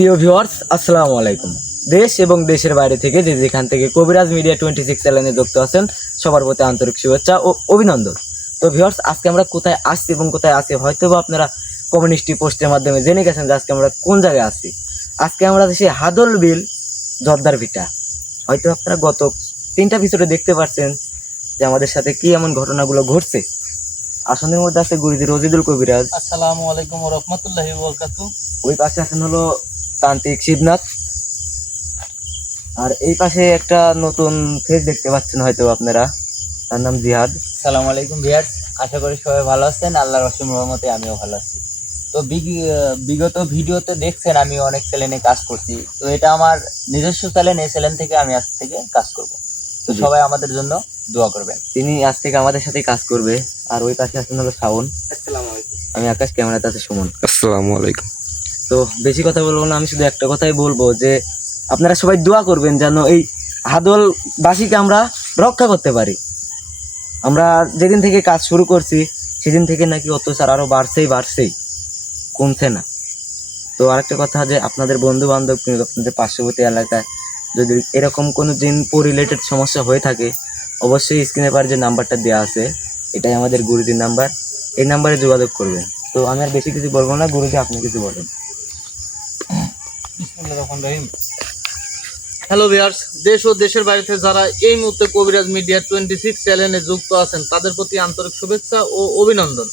প্রিয় ভিউয়ার্স, আসসালামু আলাইকুম। দেশ এবং দেশের বাইরে থেকে যেখান থেকে কবিরাজ মিডিয়া 26 চ্যানেলে যুক্ত আছেন সবার প্রতি আন্তরিক শুভেচ্ছা ও অভিনন্দন। তো ভিউয়ার্স, আজকে আমরা কোথায় আসছি এবং কোথায় আছি হয়তো বা আপনারা কমিউনিটি পোস্টের মাধ্যমে জেনে গেছেন যে আজকে আমরা কোন জায়গায় আছি। আজকে আমরা আছি হাদল বিল জর্দার ভিটা। হয়তো আপনারা গত 3টা এপিসোডে দেখতে পাচ্ছেন যে আমাদের সাথে কি এমন ঘটনাগুলো ঘটছে। আসনের মধ্যে আছে গুরুজি রজিদুল কবিরাজ। আসসালামু আলাইকুম ওয়া রাহমাতুল্লাহি ওয়া বারাকাতুহু। ওই পাশে আছেন হলো তান্ত্রিক শিবনাথ, আর এই পাশে একটা নতুন ফেস দেখতে পাচ্ছেন হয়তো আপনারা, তার নাম জিহাদ। আসসালামু আলাইকুম ভিউয়ার্স, আশা করি সবাই ভালো আছেন। আল্লাহর অসীম রহমতে আমিও ভালো আছি। তো বিগত ভিডিওতে দেখছেন আমি অনেক চ্যানেলে কাজ করছি। তো এটা আমার নিজস্ব চ্যানেল, এই চ্যানেল থেকে আমি আজ থেকে কাজ করব। তো সবাই আমাদের জন্য দোয়া করবেন। তিনি আজ থেকে আমাদের সাথে কাজ করবে। আর ওই পাশে আছেন হলো শাওন। আসসালামু আলাইকুম। আমি আকাশ, ক্যামেরাতে আছে সুমন। আসসালামু আলাইকুম। তো বেশি কথা বলবো না, আমি শুধু একটা কথাই বলবো যে আপনারা সবাই দোয়া করবেন যেন এই হাদল বাসীকে আমরা রক্ষা করতে পারি। আমরা যেদিন থেকে কাজ শুরু করছি সেদিন থেকে নাকি অত্যাচার আরো বাড়ছেই, কমছে না। তো আরেকটা কথা, যে আপনাদের বন্ধু বান্ধব কিংবা আপনাদের পার্শ্ববর্তী এলাকায় যদি এরকম কোনো জিনপো রিলেটেড সমস্যা হয়ে থাকে, অবশ্যই স্ক্রিনে পার যে নাম্বারটা দেওয়া আছে এটাই আমাদের গুরুজির নাম্বার, এই নাম্বারে যোগাযোগ করবেন। তো আমি আর বেশি কিছু বলবো না, গুরুজি আপনি কিছু বলেন। হ্যালো ভিউয়ার্স, দেশ ও দেশের বাইরে যারা এই মুহূর্তে কবিরাজ মিডিয়া 26 চ্যানেলে যুক্ত আছেন তাদের প্রতি আন্তরিক শুভেচ্ছা ও অভিনন্দন।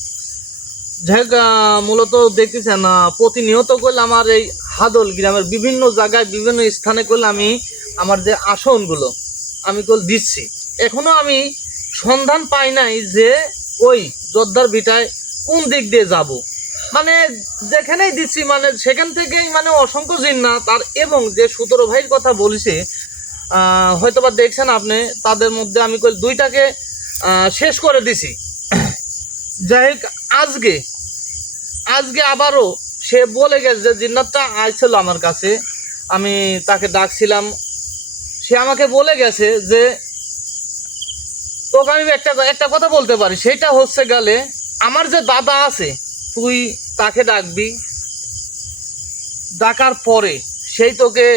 মূলত দেখতেছেন প্রতিনিয়ত করলে আমার এই হাদল গ্রামের বিভিন্ন জায়গায় বিভিন্ন স্থানে করলে আমি আমার যে আসনগুলো আমি দিচ্ছি। এখনো আমি সন্ধান পাই নাই যে ওই যোদ্ধার ভিটায় কোন দিক দিয়ে যাব। মানে যেখানেই দিচ্ছি মানে সেখান থেকেই মানে অসংখ্য জিন্নাত। আর এবং যে 17 ভাইয়ের কথা বলেছে হয়তো বা দেখছেন আপনি, তাদের মধ্যে আমি দুইটাকে শেষ করে দিছি। যাই হোক, আজকে আবারও সে বলে গেছে যে জিন্নাতটা আইছিল আমার কাছে, আমি তাকে ডাকছিলাম, সে আমাকে বলে গেছে যে তোকে আমি একটা কথা বলতে পারি, সেটা হচ্ছে গেলে আমার যে দাদা আছে তুই তাকে ডাকবি, ডাকার পরে সেই তোকে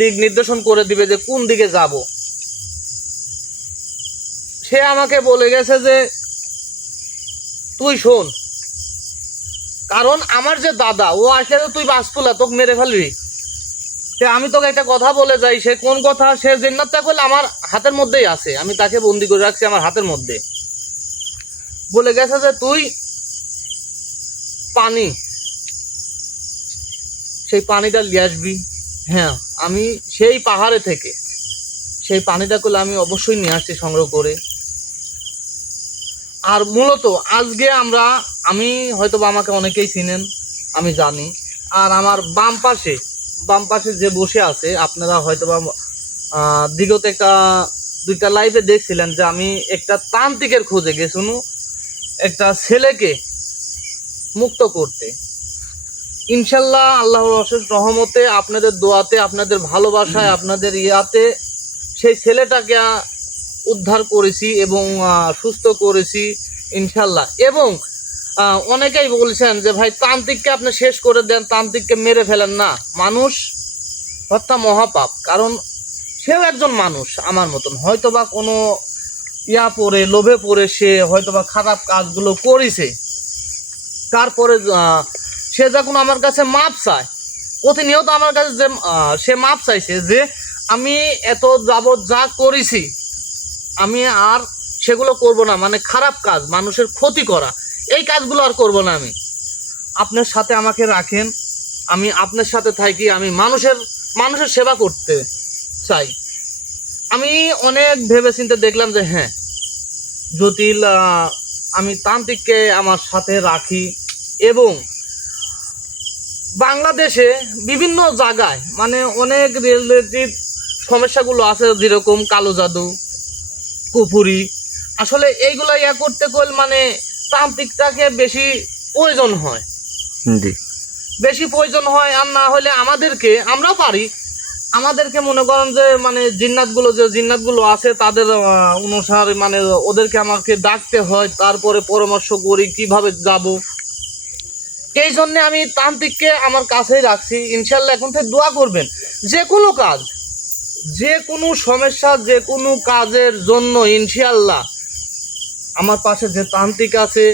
দিক নির্দেশন করে দিবে যে কোন দিকে যাব। সে আমাকে বলে গেছে যে তুই শোন, কারণ আমার যে দাদা ও আসলে তুই বাঁচতুলা তোকে মেরে ফেলবি। আমি তোকে একটা কথা বলে যাই, সে কোন কথা, সে জিন্নাতটা করলে আমার হাতের মধ্যেই আছে, আমি তাকে বন্দি করে রাখছি আমার হাতের মধ্যে। বলে গেছে যে তুই পানি, সেই পানিটা নিয়ে আসবি। হ্যাঁ, আমি সেই পাহাড়ে থেকে সেই পানিটা করলে আমি অবশ্যই নিয়ে আসছি সংগ্রহ করে। আর মূলত আজকে আমি হয়তো বা আমাকে অনেকেই চিনেন, আমি জানি। আর আমার বাম পাশে যে বসে আছে, আপনারা হয়তো বা বিগত দুইটা লাইভে দেখছিলেন যে আমি একটা তান্ত্রিকের খোঁজে গেছি একটা ছেলেকে মুক্ত করতে। ইনশাল্লাহ আল্লাহর অশেষ রহমতে, আপনাদের দোয়াতে, আপনাদের ভালোবাসায়, আপনাদের ইয়াতে সেই ছেলেটাকে উদ্ধার করেছি এবং সুস্থ করেছি ইনশাল্লাহ। এবং অনেকেই বলছেন যে ভাই তান্ত্রিককে আপনি শেষ করে দেন, তান্ত্রিককে মেরে ফেলেন না। মানুষ হত্যা মহাপাপ, কারণ সেও একজন মানুষ আমার মতন, হয়তো বা কোনো লোভে পড়ে সে হয়তো বা খারাপ কাজগুলো করেছে। তারপরে সে যখন আমার কাছে মাপ চায়, প্রতিনিয়ত আমার কাছে যে সে মাপ চাইছে যে আমি এত যাবৎ যা করেছি আমি আর সেগুলো করব না, মানে খারাপ কাজ, মানুষের ক্ষতি করা, এই কাজগুলো আর করব না। আমি আপনার সাথে আমাকে রাখেন, আমি আপনার সাথে থাকি, আমি মানুষের সেবা করতে চাই। আমি অনেক ভেবেচিন্তে দেখলাম যে হ্যাঁ, জটিল আমি তান্ত্রিককে আমার সাথে রাখি। এবং বাংলাদেশে বিভিন্ন জায়গায় মানে অনেক রিলেটিভ সমস্যাগুলো আছে, যেরকম কালো জাদু, কুফুরি, আসলে এইগুলো করতে মানে তান্ত্রিকটাকে বেশি প্রয়োজন হয়, আর না হলে আমরাও পারি। আমাদেরকে মনে করেন যে মানে জিন্নাতগুলো আছে তাদের অনুসারে মানে ওদেরকে আমাকে ডাকতে হয়, তারপরে পরামর্শ করি কিভাবে যাব। এই জন্য আমি তান্ত্রিককে আমার কাছেই রাখছি। ইনশাল্লাহ এখন থেকে দোয়া করবেন, যে কোনো কাজ, যে কোনো সমস্যা, যে কোনো কাজের জন্য ইনশাল্লাহ আমার পাশে যে তান্ত্রিক আছে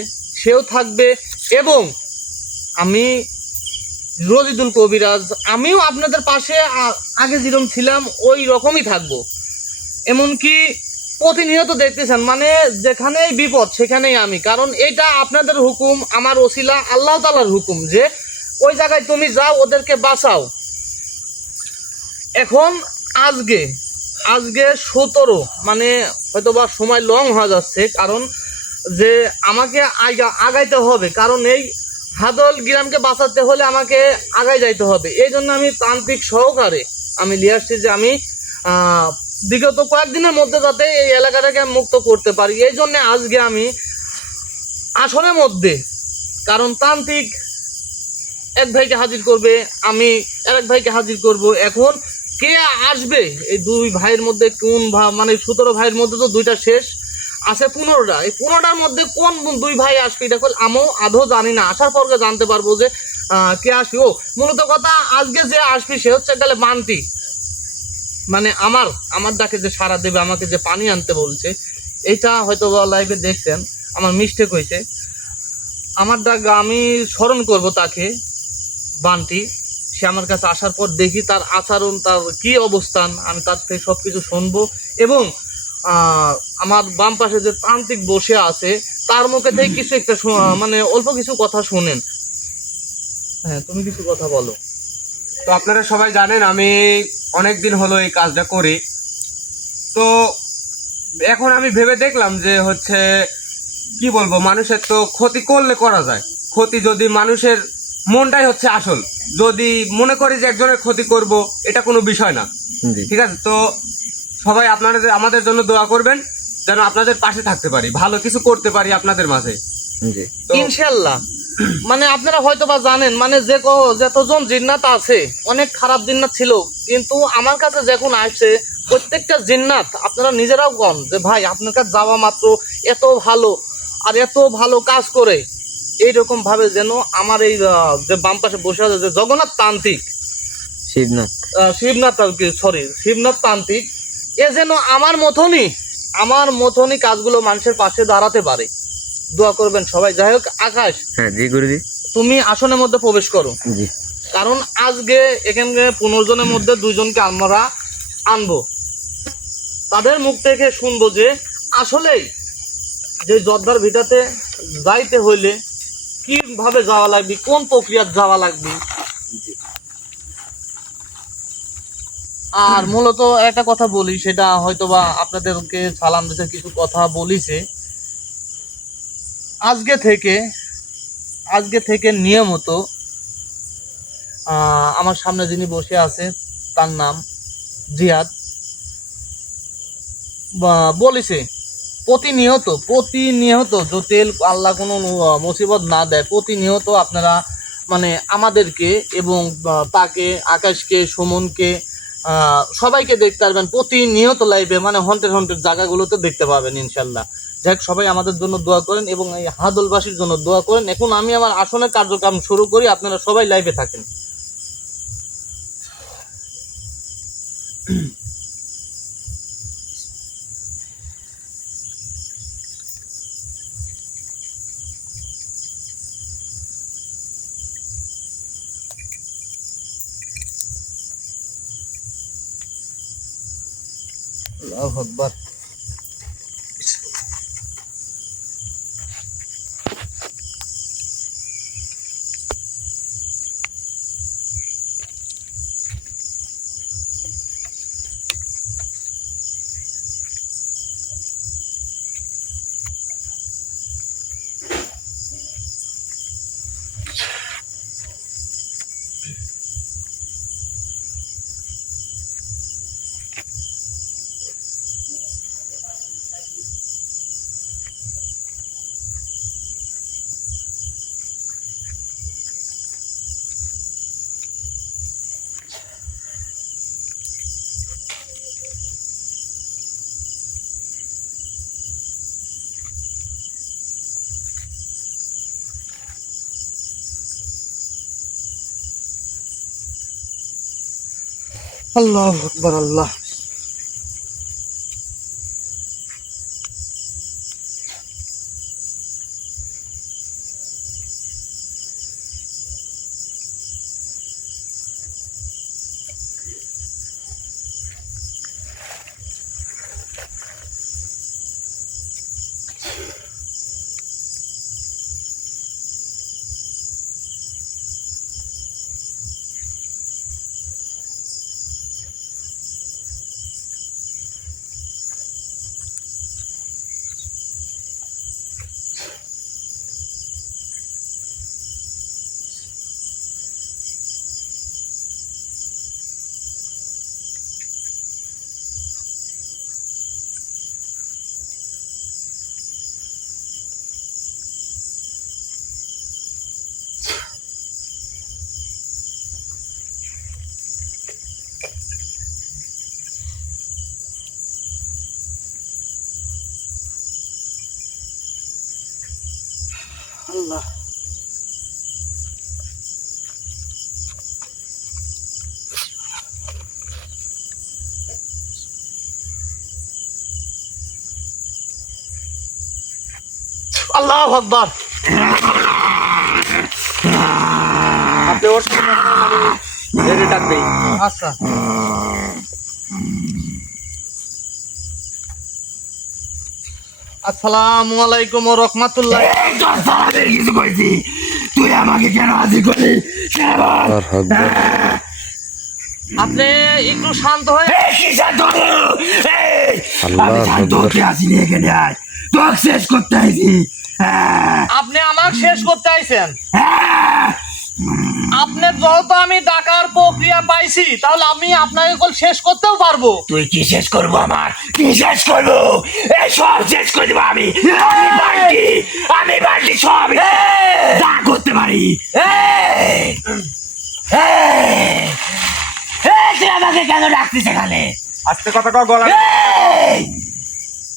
সেও থাকবে। এবং আমি রজিদুল কবিরাজ, আমিও আপনাদের পাশে আগে যেরকম ছিলাম ওই রকমই থাকবো। এমনকি প্রতিনিয়ত দেখতেছেন, মানে যেখানেই বিপদ সেখানেই আমি, কারণ এটা আপনাদের হুকুম, আমার ওসিলা আল্লাহ তাআলার হুকুম যে ওই জায়গায় তুমি যাও, ওদেরকে বাঁচাও। এখন আজকে 17, মানে হয়তোবা সময় লং হয়ে যাচ্ছে, কারণ যে আমাকে আগাইতে হবে, কারণ এই হাদল গ্রামকে বাঁচাতে হলে আমাকে আগাই যাইতে হবে। এই জন্য আমি তান্ত্রিক সহকারে আমি নিয়ে আসছি যে আমি বিগত কয়েকদিনের মধ্যে যাতে এই এলাকাটাকে মুক্ত করতে পারি। এই জন্য আজকে আমি আসনের মধ্যে, কারণ তান্ত্রিক এক ভাইকে হাজির করবে, আমি আরেক ভাইকে হাজির করব। এখন কে আসবে এই দুই ভাইয়ের মধ্যে, কোন মানে 17 ভাইয়ের মধ্যে তো 2টা শেষ আছে, 15টা। এই 15টার মধ্যে কোন দুই ভাই আসবে এটা আমিও আদৌ জানি না। আসার পর জানতে পারবো যে কে আসবে। ও মূলত কথা, আজকে যে আসবে সে হচ্ছে গেলে বান্টি, মানে আমার ডাকে যে সারা দেবে, আমাকে যে পানি আনতে বলছে। এইটা হয়তো লাইভে দেখছেন, আমার মিস্টেক হয়েছে। আমার ডাক আমি স্মরণ করব তাকে, বান্টি। সে আমার কাছে আসার পর দেখি তার আচরণ, তার কি অবস্থান, আমি তার থেকে সব কিছু শুনবো। এবং আমার বাম পাশে যে তান্ত্রিক বসে আছে তার মুখে থেকে কিছু একটা মানে অল্প কিছু কথা শুনেন। হ্যাঁ, তুমি কিছু কথা বলো। তো আপনারা সবাই জানেন আমি অনেক দিন হলো এই কাজটা করি। তো এখন আমি ভেবে দেখলাম যে হচ্ছে কি বলবো, মানুষের তো ক্ষতি করলে করা যায়, ক্ষতি যদি মানুষের মনটাই হচ্ছে আসল, যদি মনে করি যে একজনের ক্ষতি করব এটা কোনো বিষয় না। জি ঠিক আছে, তো সবাই আপনারা আমাদের জন্য দোয়া করবেন যেন আপনাদের পাশে থাকতে পারি, ভালো কিছু করতে পারি আপনাদের মাঝে। জি তো ইনশাল্লাহ। মানে আপনারা হয়তো বা জানেন, মানে যতজন জিন্নাত আছে, অনেক খারাপ জিন্নাত ছিল, কিন্তু আমার কাছে যখন আসছে প্রত্যেকটা জিন্নাত আপনারা নিজেরাও কন যে ভাই আপনার কাছে যাওয়া মাত্র এত ভালো আর এত ভালো কাজ করে। এইরকম ভাবে যেন আমার এই যে বাম পাশে বসে আছে যে জগন্নাথ তান্ত্রিক, শিবনাথ, শিবনাথ তান্ত্রিক, এ যেন আমার মতনই কাজগুলো মানুষের পাশে দাঁড়াতে পারে। দোয়া করবেন সবাই। যাই হোক আকাশ, হ্যাঁ জি গুরুজি, তুমি আসনের মধ্যে প্রবেশ করো, জি কারণ আজকে এখানে 15 জনের মধ্যে 2 জনকে আমরা আনবো। তাদের মুখ থেকে শুনবো যে আসলেই যে যোদ্ধার ভিটাতে যাইতে হইলে কিভাবে যাওয়া লাগবে, কোন প্রক্রিয়ায় যাওয়া লাগবে। আর মূলত একটা কথা বলি, সেটা হয়তোবা আপনাদেরকে সালাম দিতে কিছু কথা বলিছে। আজকে থেকে নিয়মিত আমার সামনে যিনি বসে আছে তার নাম জিয়াদ, বলেছে প্রতিনিয়ত যদি আল্লাহ কোনো মুসিবত না দেয়, প্রতিনিয়ত আপনারা মানে আমাদেরকে এবং তাকে, আকাশকে, সুমনকে, সবাইকে দেখতে পারবেন প্রতিনিয়ত লাইভে, মানে হন্টের জায়গাগুলোতে দেখতে পাবেন ইনশাল্লাহ। যাক, সবাই আমাদের জন্য দোয়া করেন এবং এই হাদলবাসীর জন্য দোয়া করেন। এখন আমি আমার আসনের কার্যক্রম শুরু করি, আপনারা সবাই লাইভে থাকেন। আল্লাহু আকবার। আল্লাহু আকবার আল্লাহ। আল্লাহ আল্লাহু আকবার। আপনি ওর সাথে আমি ডাকবেই। আচ্ছা আসসালামু আলাইকুম ওয়া রাহমাতুল্লাহ। কিছু কইছি, তুই আমাকে কেন হাজির করলি? আপনি একটু শান্ত হয়ে কি শান্ত হলো? আমি শান্ত হতে আসিনি এখানে, আয় তোকে শেষ করতে আইছি। আপনি আমাকে শেষ করতে আইছেন। আপনি যত আমি ডাকার প্রক্রিয়া পাইছি তাহলে আমি আপনাকে কল শেষ করতেও পারবো। তুই কি শেষ করবো? আমার কি শেষ করবো? এই সব শেষ করে দেবো আমি। আমি বাড়ি সব যা করতে পারি। তুই আমাকে কেন ডাকতিস এখানে? আস্তে কথা কও, গলা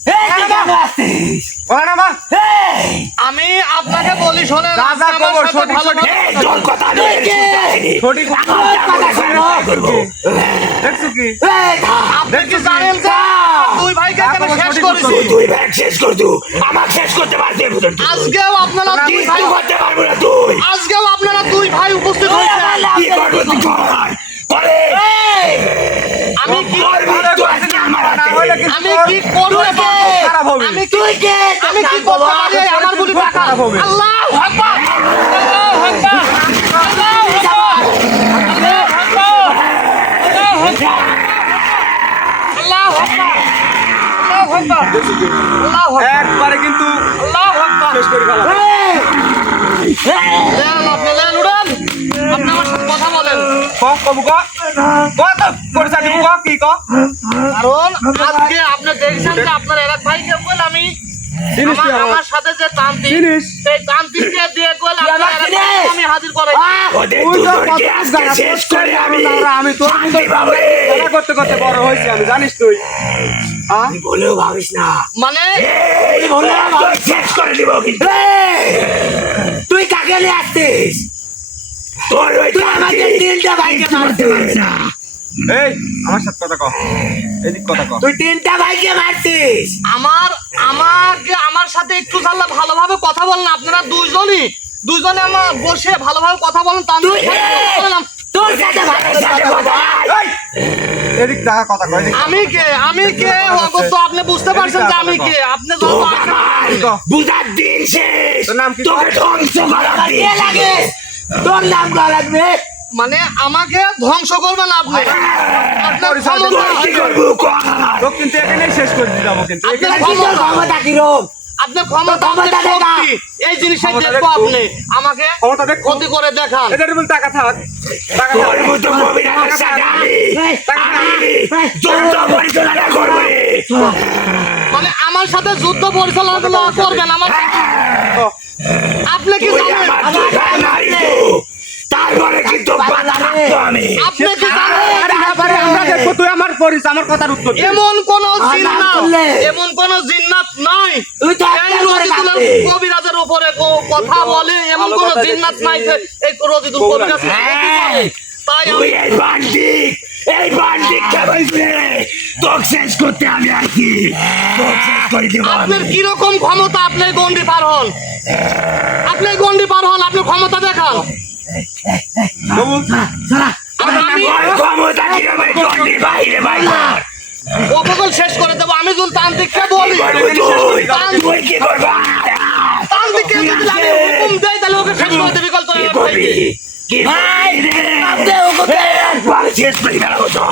তুই কেন আসতিস? গলা নামা। আমি আপনাকে বলি শোনেন, যা যা আপনি আমার খবর, সাথে সঠিক ভালো সঠিক। ভাবে- তোর কথা আমি সঠিক করবো। দেখছো কি? আপনি কি জানেন যে দুই ভাইকে কেন শেষ করেছি? তুই ব্যাগ শেষ কর, তুই আমাকে শেষ করতে পারবি? আজকেও আপনারা দুই ভাই করতে পারবো না তুই। আজকেও আপনারা দুই ভাই উপস্থিত হয়েছেন। কি করবো তুই? করে আমি কি আমি কি করবো? খারাপ হবে। আমি তুই কে? আমি কি করতে পারি? আমার গুলি টাকা। খারাপ হবে। আল্লাহু আকবার, আল্লাহু আকবার, আল্লাহু আকবার, আল্লাহু আকবার, আল্লাহু আকবার, আল্লাহু আকবার, আল্লাহু আকবার, আল্লাহু আকবার, একবারে কিন্তু আল্লাহু আকবার। শেষ করে ফেলা। দেন আপনি লেন উড়ান। আপনি আমার সাথে কথা বলেন। কবু ক তো পরিচয় দিব, কি ক? কারণ আজকে আপনি দেখছেন যে আপনার এক ভাইকে বল আমি জিনিস কি আমার? আমার সাথে যে তান্ত্রিক জিনিস? সেই তান্ত্রিককে দিয়ে কল আমার জিনিস? আমি হাজির করে ওদের তুই তো দুজনকে কত আজকে জায়গা শেষ করে আমি আমি তোর শান্তি পাবো। খেলা করতে করতে বড় হয়েছি আমি, জানিস তুই? হ্যাঁ? তুই বলেও ভাবিস না, মানে তুই বলেও ভাবিস শেষ করে দিব কিন্তু। তুই কাকে নিয়ে আসছিস? তোর ওই আমাকে তিনটা ভাইকে মারতে পারিস না। এই আমার সাথে কথা ক, এদিক কথা ক। তুই তিনটা ভাইকে মারছিস। আমাকে আমার সাথে একটু জানলা ভালোভাবে কথা বলেন। আপনারা দুইজনে আমার বসে ভালোভাবে কথা বলেন। তুই কে? তোর সাথে ভাইয়ের সাথে কথা। এদিক টাকা কথা ক, এদিক। আমি কে অগত আপনি বুঝতে পারছেন যে আমি কে? আপনি যত তোকে আমার বুঝার দিন শেষ। তোর নাম কি? তোকে ধ্বংস করার দিন লাগে। তোর নাম কি লাগবে? মানে আমাকে ধ্বংস করবেন আপনি। আপনার পরিচয় দে। ক্ষমতা- তুই কি করবো কর। তোকে কিন্তু এখানেই শেষ করে দিয়ে যাবো কিন্তু। আপনি এখানে- কি তোর ক্ষমতা কিরম? আপনার ক্ষমতা, ক্ষমতা আপনার দেখা। শক্তি, এই জিনিসটা ক্ষমতা দেখবো দেখবো। আপনি। আমাকে ক্ষমতা দেখবো। ক্ষতি করে দেখান। এদের বল টাকা থাক, টাকা থাক। তোর মতো কবিরাজের সাথে আমি যুদ্ধ পরিচালনা করবো। মানে আমার সাথে যুদ্ধ পরিচালনা করবেন আমার ক। আপনি কি তুই জানেন? আমার দুটাই মারিস। তারপরে কিন্তু বাধা রাখবো আমি। আপনি কি জানেন? আমরা দেখবো তুই আমার পরিচয়, আমার কথার উত্তর দে। এমন কোন জিন্নাত, করলে। এমন কোন জিন্নাত নাই তুই তো এই একটা করে রজিদুল কাটলি। কবিরাজের উপরে কথা বলে এমন ভালো কোন কথা জিন্নাত দেখছি। নাই যে এই রজিদুল কবিরাজ হ্যাঁ। তাই তুই এই বান্ডিক এই বান্ডিকটা বলবে তোকে শেষ করতে আমি আর কি তোকে শেষ করে দেব আপনার কিরকম ক্ষমতা? আপনি গন্ডি পার হন, আপনি গন্ডি পার হন, আপনি ক্ষমতা দেখান। আর আমি ক্ষমতা কি রে ভাই গন্ডির বাইরে বাইরে উপকূল শেষ করে দেবো। আমি যদি তান্ত্রিককে বলি, তুই কি করবা তান্ত্রিককে যদি আমি হুকুম দেই তাহলে ওকে শেষ করে দেবে। বিকল্প কি করবি কি ভাই রে আপনি ওকে একবার শেষ করে গেল তো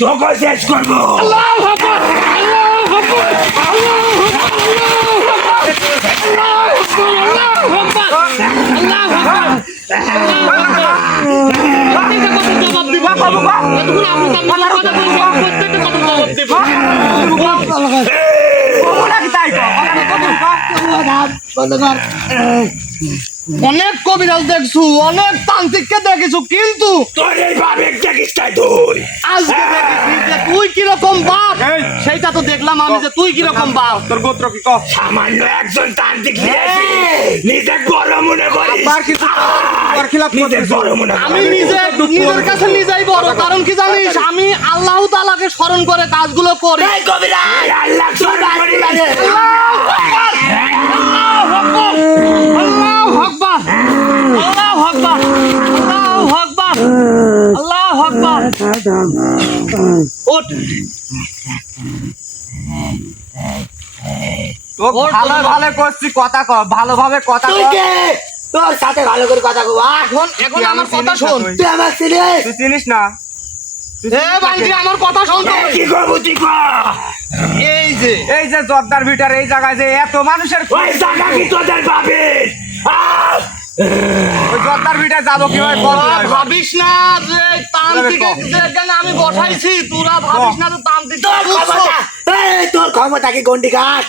তোকে শেষ করবো আল্লাহু আকবার, আল্লাহু আকবার, আল্লাহু আকবার, আল্লাহু আকবার। জবাব দিবা এতক্ষণ আপনি তার কথা বলছেন, প্রত্যেকটা কথা জবাব দিবা। অনেক কবিরাজ দেখছু, অনেক তান্ত্রিককে দেখেছু, কিন্তু তোর এই বাবেক দেখিস তাই তুই আজকে দেখেছি যে তুই কিরকম বাপ, সেইটা তো দেখলাম আমি যে তুই কিরকম বাপ। তোর গোত্র কি কহ? সামান্য একজন তান্ত্রিক দিয়েছি নিজে বড় মনে করিস আবার কিছু তোর খিলাফ নিজে করছিস। বড় মনে আমি নিজের কাছে নিজেই বড়, কারণ কি জানিস, আমি আল্লাহ তাআলাকে স্মরণ করে কাজগুলো করি। এই কবিরা আল্লাহ সরবার করিস আল্লাহু আকবার, আল্লাহু আকবার, আল্লাহু আকবার, আল্লাহু আকবার, আল্লাহু আকবার। ওঠ, তো ভালো ভালো করছি, কথা কহ, ভালোভাবে কথা তুই কহ। কে? তোর সাথে ভালো করে কথা কব। এখন আমার কথা শোন। তুই আমার সিরিয়াস? তুই চিনিস না? তুই এ বান্টি, আমার কথা শোন তো। কি করবো তুই কর এই যে জর্দার ভিটার এই জায়গায় যে এত মানুষের ওই জায়গা কি তোদের বাবের ওই জর্দার ভিটায় যাবো কিভাবে বল তোরা ভাই? ভাবিস না যে তান্ত্রিকের যেখানে আমি বসাইছি, তোরা ভাবিস না যে তান্ত্রিক তোর ক্ষমতা, এই তোর ক্ষমতা কি গন্ডি কাট?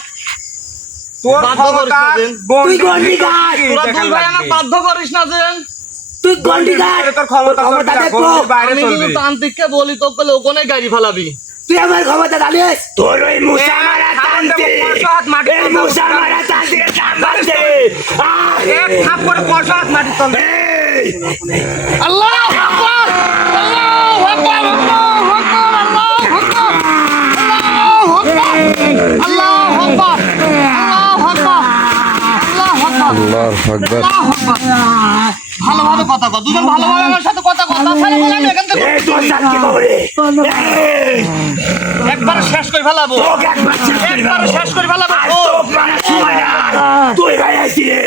তোর বাধ্য করিস ক্ষমতা না যে। তুই গন্ডি কাট, তোরা দুই ভাই আমার বাধ্য করিস না যে তুই গন্ডি কাট। তোর ক্ষমতা ক্ষমতা দেখবো। বাইরে আমি যদি চলবি। তান্ত্রিককে বলি তো বলে ওখানে গাড়ি ফেলাবি। তুই আমার ক্ষমতা জানিস? তোর ওই মুসা মারা সামনে তান্ত্রিক পয়সা হাত মাটি এই মুসা মারা তান্ত্রিকের কাম বাজছে এক থাপ করে পয়সা হাত মাটি তলবে। আল্লাহু আকবার, আল্লাহু আকবার, আল্লাহু আকবার, আল্লাহু আকবার, আল্লাহু আকবার, আল্লাহু আকবার, আল্লাহু আকবার, আল্লাহু আকবার, আল্লাহু আকবার। ভালোভাবে কথা কর, দুজন ভালোভাবে আমার সাথে কথা কর, তাছাড়া বলে আমি এখান থেকে এই তোর সাথে কি করে একবার শেষ করে ফেলাবো, তোকে একবার শেষ করে একবার ফেলবো। শেষ করে ফেলাবো। আর তোক মারার সময় নাই। তুই ভাই আইছি রে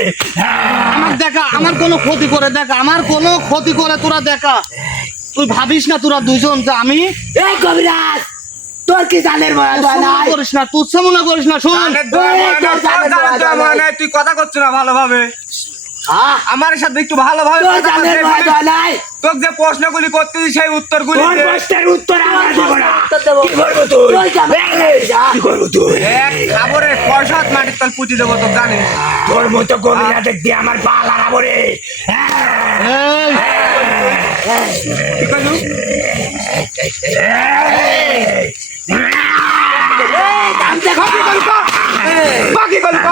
আমার দেখা, আমার কোনো ক্ষতি করে দেখা, আমার কোনো ক্ষতি করে তোরা দেখা। তুই ভাবিস না তোরা দুজন যে আমি এই কবিরাজ, তোর কি জানের ভয় তুচ্ছ মনে নাই? করিস না, তুচ্ছ মনে করিস না। শোন, জানের দোয়া মনে নাই, তোর জানের দোয়া মনে নাই, তুই কথা করছিস না ভালোভাবে। হ্যাঁ? আমার সাথে একটু ভালোভাবে তোর কথা জানের বল। ভয় নাই? তোকে যে প্রশ্নগুলি করতেছি সেই উত্তরগুলি তোর দে। প্রশ্নের উত্তর আমরা দেবো না উত্তর দেবো। কি করবো তুই তুই যা। কি করবো তুই এক খাবরে পয়সা হাত মাটির তল পুঁতি দেবো, তো জানিস। তোর মতো গভীরা দেখতে আমার পা লাগাবো রে কি কইলু? কাম দেখো কি করব? বাকি গল্প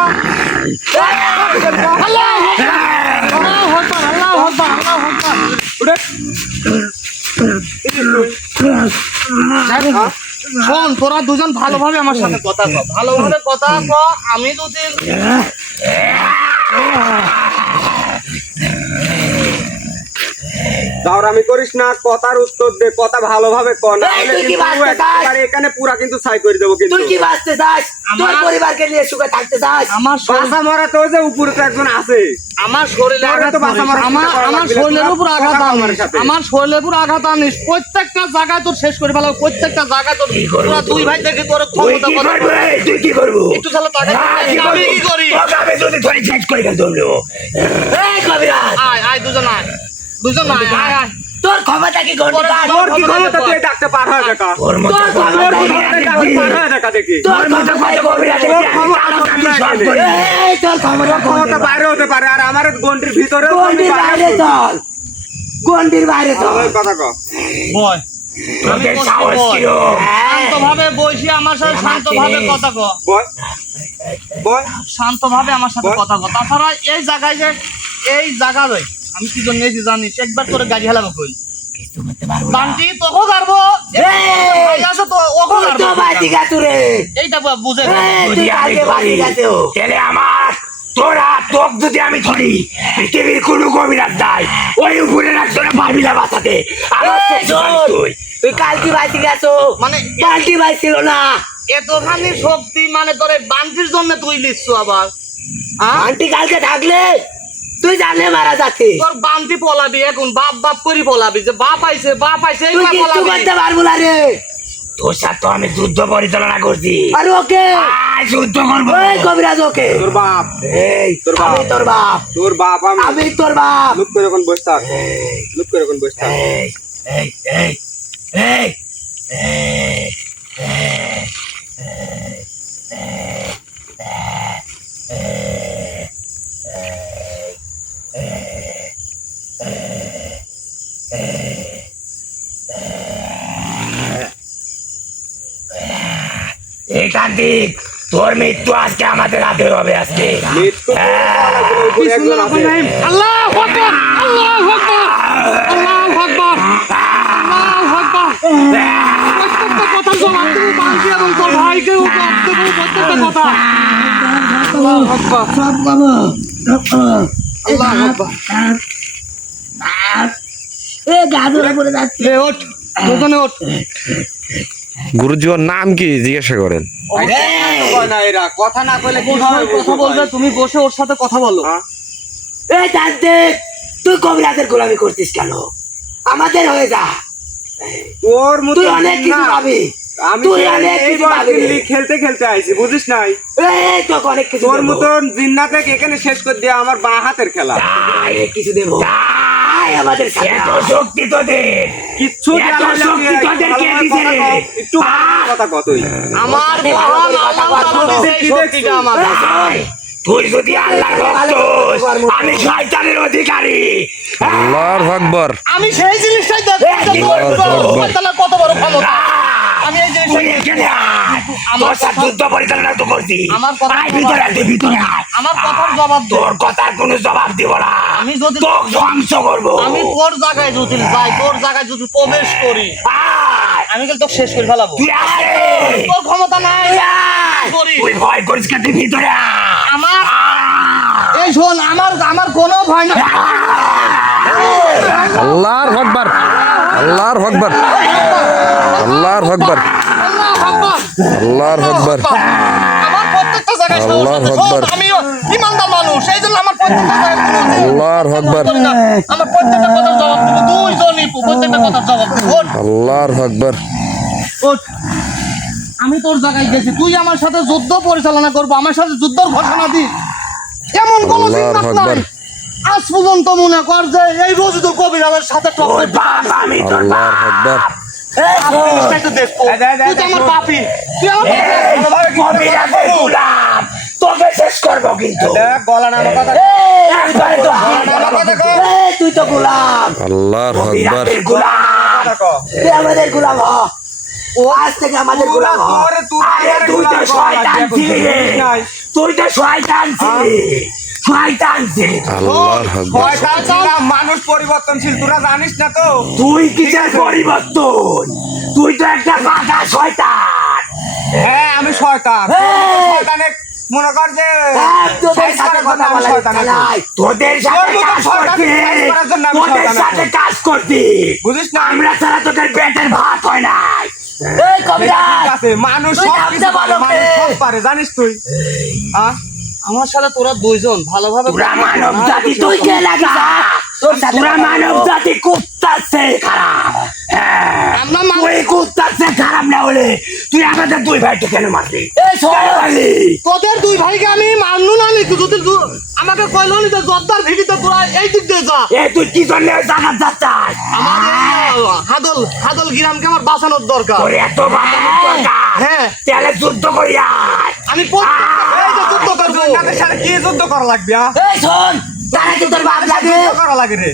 আল্লাহু আকবার, আল্লাহু আকবার, আল্লাহু আকবার। উঠে শোন, তোরা দুজন ভালোভাবে আমার সাথে কথা কর, ভালোভাবে কথা কর। আমি যদি দাওরামি করিস না, কথার উত্তর দে, কথা ভালোভাবে কর, না এই, হলে তুই কি কিন্তু বাঁচতে চাস? একেবারে এখানে পুরা কিন্তু ছাই করে দেবো কিন্তু। তুই কি বাঁচতে চাস? তোর আমার- পরিবারকে নিয়ে সুখে থাকতে চাস? আমার বাসা মরা তো যে উপরে তো একজন আছে। আমার শরীরে তোরা আঘাত তো বাঁচা করিস। মারা আমার চিন্তা করা আমার লাগবে না, শরীরের তোরা উপর আঘাত কথা কর আমার আনিস, সাথে। আমার শরীরের উপর আঘাত আনিস, প্রত্যেকটা জায়গায় তোর শেষ করে ফেলাবো, প্রত্যেকটা জায়গায় তোর। তোরা দুই ভাই দেখে তোর তুই ক্ষমতা কি কত। করবো তুই কি করবো একটু তাহলে তাকে আমি কি করি? তোকে আমি যদি ধরে শেষ করে গেল এই কবিরাজ, আয় আয়, দুজন আয়, দুজন আয়, আয় আয়। তোর ক্ষমতা কি গন্ডি কাট? তোর কি ক্ষমতা, তুই এই ডাকতে পার হয়ে দেখা। তোর মতো তোর তোর ক্ষমতা কি কি ক্ষমতা, গন্ডি ডাকতে পার কাট? হয়ে দেখা দেখি। তোর মতো কত কবিরাজ তোর দেখি আমি ক্ষমতা কারো তোর কাছে সব নাই। করি। এই তোর ক্ষমতা ক্ষমতা বাইরে হতে পারে, আর আমার গন্ডির ভিতরেও গন্ডির বাইরে চল, গন্ডির বাইরে চল। কথা কর। বয়, আমি তোদের কষ্ট সাহস বয়। কি ও? শান্তভাবে বসে আমার সাথে শান্তভাবে কথা কর, বল বল শান্তভাবে আমার সাথে বল। কথা কর। তাছাড়া এই জায়গায় যে এই জায়গায় আমি কি জন্য এসেছি জানিস? একবার করে গাড়ি হেলাবো কই। পারবো না। বান্টি তোকে গারবো এই! ভাই আছে তো ওকে তুই তো গারবো বাজি গেছো রে। এইটা বুঝে এই, তুই যদি আমি কালকে বাজি ধরি, গেছো। তাহলে আমার তোক যদি আমি ধরি পৃথিবীর কোনো গভীরাত নাই ওই উপরে রাখতে পারবি না বাঁচাতে। আমার এই, শোন, তুই কালকে বাজি গেছো, মানে বালতি বাইছিল না। এতখানি শক্তি মানে তোর এই বান্টির জন্য তুই লিখছ আবার হ্যাঁ? আন্টি কালকে থাকলে তুই জানলে মারা যাচ্ছে। তোর বান্টি পলাবি এখন বাপ বাপ করি পলাবি যে বাপ আইছে তুই এইবার কিচ্ছু পলাবি করতে পারবো না রে। তোর সাথে আমি যুদ্ধ পরিচালনা করছি। আর ওকে আয় যুদ্ধ করবো। ওই কবিরাজ ওকে। তোর বাপ এই তোর বাপ। আমি তোর বাপ, তোর বাপ আমি তোর বাপ। লুক করে এখন বসে থাক, লুক করে এখন বসে থাক। এই এই এই এই এই কার্তিক, তোর মৃত্যু আজকে আমাদের হাতে হবে আজকে। আল্লাহু আকবার আল্লাহু আকবার আল্লাহু আকবার আল্লাহু আকবার প্রত্যেকটা কথা জবাব তুমি বান্টি এবং তোর ভাইকে জবাব দেবো প্রত্যেকটা কথা আল্লাহু আকবার আল্লাহু আকবার এ গাজরে পড়ে যাচ্ছে। রে ওঠ দোকানে ওঠ গুরুজি ওর নাম কি জিজ্ঞাসা করেন। কথা না কইলে কথা বলবে তুমি বসে ওর সাথে কথা বলো এই জানতে তুই কবিরাজের গোলামি করছিস কেন? আমাদের হয়ে যা, তোর মতো তুই অনেক কিছু পাবি। আমি তুই অনেক কিছু পাবি। খেলতে খেলতে আইছি, বুঝিস নাই? এই তোকে অনেক কিছু তোর দেবো। মতন জিন্নাতে এখানে শেষ করে দিয়ে আমার বাঁ হাতের খেলা। অনেক কিছু দেবো। আয় আমাদের সাথে। এত শক্তি তোদের, কিচ্ছু এত দেওয়া হলো শক্তি না। তোদের কে দিছে রে? একটু কথা কত আমার মহান আল্লাহ তাআলা দিছে এই শক্তিটা আমাকে তুই যদি আল্লাহর ভক্ত, আমি শয়তানের অধিকারী। আল্লাহর আকবার। আমি সেই জিনিসটাই দেখবো যে তোর তাআলা কত বড় ক্ষমতা আমি এই তুই জিনিসটাই এখানে আয়, তোর সাথে যুদ্ধ পরিচালনা তো করছি। আমার কথা আয় ভিতরে আয়, তুই ভিতরে আয়। আমার কথার জবাব দে তোর কথার কোনো জবাব দিব না, আমি যদি তোকে ধ্বংস করবো। আমি তোর জায়গায় যদি যাই তোর জায়গায় যদি প্রবেশ করি আয়, আমি কিন্তু তোকে শেষ করে ফেলাবো তুই আয় রে। তোর ক্ষমতা নাই করি তুই ভয় করিস কেন? তুই ভিতরে আয়। আমার এই শোন আমার আমার কোনো ভয় না আল্লাহর আকবার। আল্লাহর আকবার। আল্লাহর আকবার। আল্লাহু আকবার আল্লাহর আকবার। আমার প্রত্যেকটা জায়গায় সাহস আল্লাহু আছে। আকবার। শোন, আমি ইমানদার মানুষ এই জন্য আমার প্রত্যেকটা জায়গায় আল্লাহর আকবার। আমার প্রত্যেকটা কথার জবাব দেবো দুইজনই প্রত্যেকটা কথার জবাব দেবো ওঠ, আল্লাহর আকবার। ওঠ। আমি তোর জায়গায় গেছি তুই আমার সাথে যুদ্ধ পরিচালনা করবো আমার সাথে যুদ্ধের ঘোষণা দিস এমন কোন আল্লাহু জিন্নাত আকবার। নাই আজ পর্যন্ত মনে কর যে এই রোজিদুল কবির আমার সাথে টক্কর আল্লাহর আকবার। জিনিসটা একটু দেখবো তুই তো আমার পাপি তুই আমার কবিরাজের গোলাম, তোকে শেষ করবো কিন্তু। গলা নামা কথা এই তুই তো গোলাম, আল্লাহর আকবার। কবিরাজের গোলাম। তুই আমাদের গোলাম হ। ও আজ থেকে আমাদের গোলাম হ। আরে তুই তো শয়তান ছিলি রে। তুই তো শয়তান ছিলি, শয়তান ছিলি। আল্লাহর আকবার। মানুষ পরিবর্তনশীল, তোরা জানিস না তো? তুই কিসের পরিবর্তন? তুই তো একটা পাকা শয়তান। হ্যাঁ আমি শয়তান। শয়তানের মনে কর যে তোদের সাথে কথা বলা নাই। তোদের সাথে কাজ করতি, তোদের সাথে কাজ করতি, বুঝিস না? আমরা ছাড়া তোদের পেটের ভাত হয় না। এই কবিরাজ, মানুষ তুই সব নামতে কিছু পারে, বলো কে? মানুষ সব পারে, জানিস তুই? আমার সাথে তোরা দুইজন ভালোভাবে তোরা মানব জাতি, তুই কে লাগিস? তোর সাথে তোরা কথা মানব বলবো। জাতি কুত্তার চেয়ে খারাপ। হ্যাঁ, আমরা তুই কুত্তার চেয়ে খারাপ না হলে তুই আমাদের দুই ভাইকে কেন মারলি? এই শোন, কেন মারলি? তোদের দুই ভাইকে আমি মানলু না নি যদি আমাকে কইলো নি যে জর্দার ভিডিতে তোরা এই দিক দিয়ে যা এ তুই কি জন্য জায়গা যাচ্ছিস? আমার এই হাদল হাদল গ্রামকে আমার বাঁচানোর দরকার তোর এত বাঁচানোর দরকার? হ্যাঁ তাহলে যুদ্ধ করি আয়। আমি এই যে যুদ্ধ করবো কি যুদ্ধ করা লাগবে? এই শোন, তারা কি তোর বাপ লাগে? করা লাগে রে।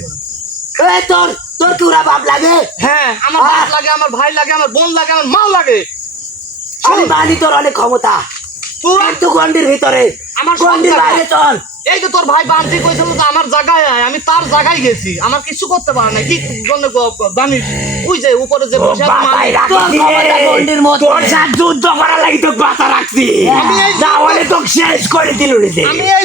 এই তোর তোর কি ওরা বাপ লাগে? হ্যাঁ আমার বাপ লাগে আমার ভাই লাগে আমার বোন লাগে আমার মা লাগে আমি মানি তোর অনেক ক্ষমতা, তোরা কিন্তু গন্ডির ভিতরে, আমার গন্ডির সব বাইরে চল। এই যে তোর ভাই বান্তি কইছিল তো আমার জায়গায় আয়, আমি তার জায়গায় গেছি, আমার কিছু করতে পারে না। কি জন্য জানিস ওই যে উপরে যে বসে আছে বাতাই মালিক, রাখছি তোর সাথে যুদ্ধ করার লাগি তোকে বাতা রাখছি তাহলে তোকে শেষ করে দিল রে আমি এই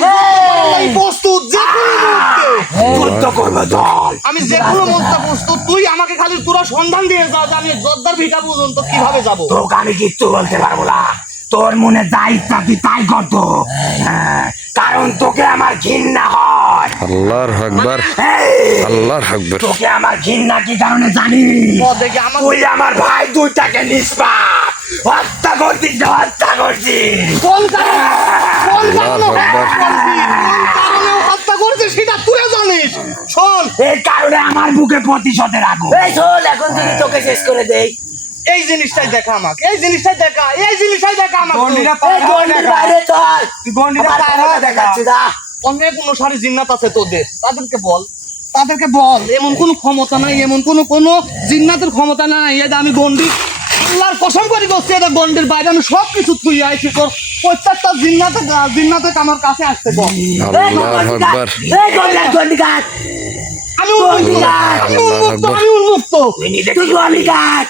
এই প্রস্তুত যে কোনো মুহূর্তে, যুদ্ধ করবো চল আমি যে কোনো মুহূর্তে প্রস্তুত। তুই আমাকে খালি তোরা সন্ধান দিয়ে যা যে আমি জোরদার ভিটা পর্যন্ত কিভাবে যাবো। তোকে আমি কিচ্ছু বলতে পারবো না, তোর মনে যা ইচ্ছা তুই তাই করতো, কারণ তোকে আমার ঘৃণা হয়। আল্লাহর আকবার, এই, আল্লাহর আকবার। তোকে আমার ঘৃণা কি কারণে জানিস? ও দেখি আমার তুই আমার ভাই দুইটাকে নিষ্পাপ হত্যা করছিস, হত্যা করছিস। কোন কারণে কোন কারণে আল্লাহু আকবার। কোন কারণে হত্যা করছিস সেটা তুই জানিস। শোন, এই কারণে আমার বুকে প্রতিশোধের আগুন। এই শোন, এখন যদি তোকে শেষ করে দেই, এই জিনিসটাই দেখা আমাকে, এই জিনিসটাই দেখা, এই জিনিসটাই দেখা আমাকে। গন্ডিটা এই গন্ডির বাইরে চল, তুই গন্ডিটা আমার পার ক্ষমতা হয়ে দেখা। দেখাচ্ছি না। অনেক অনুসারী জিন্নাত আছে তোদের, তাদেরকে বল, তাদেরকে বল এমন কোনো ক্ষমতা নাই, এমন কোনো জিন্নাতের ক্ষমতা নাই। এটা আমি গন্ডি আল্লাহর কসম করে বলছি, এটা গন্ডির বাইরে আমি সব কিছু তুই আইছি, তোর প্রত্যেকটা জিন্নাতে আমার কাছে আসতে বল। আল্লাহর আকবার, এই গন্ডি কাট, আমি উন্মুক্ত, আমি উন্মুক্ত, আমি উন্মুক্ত। তুই নিজে তুই গন্ডি কাট।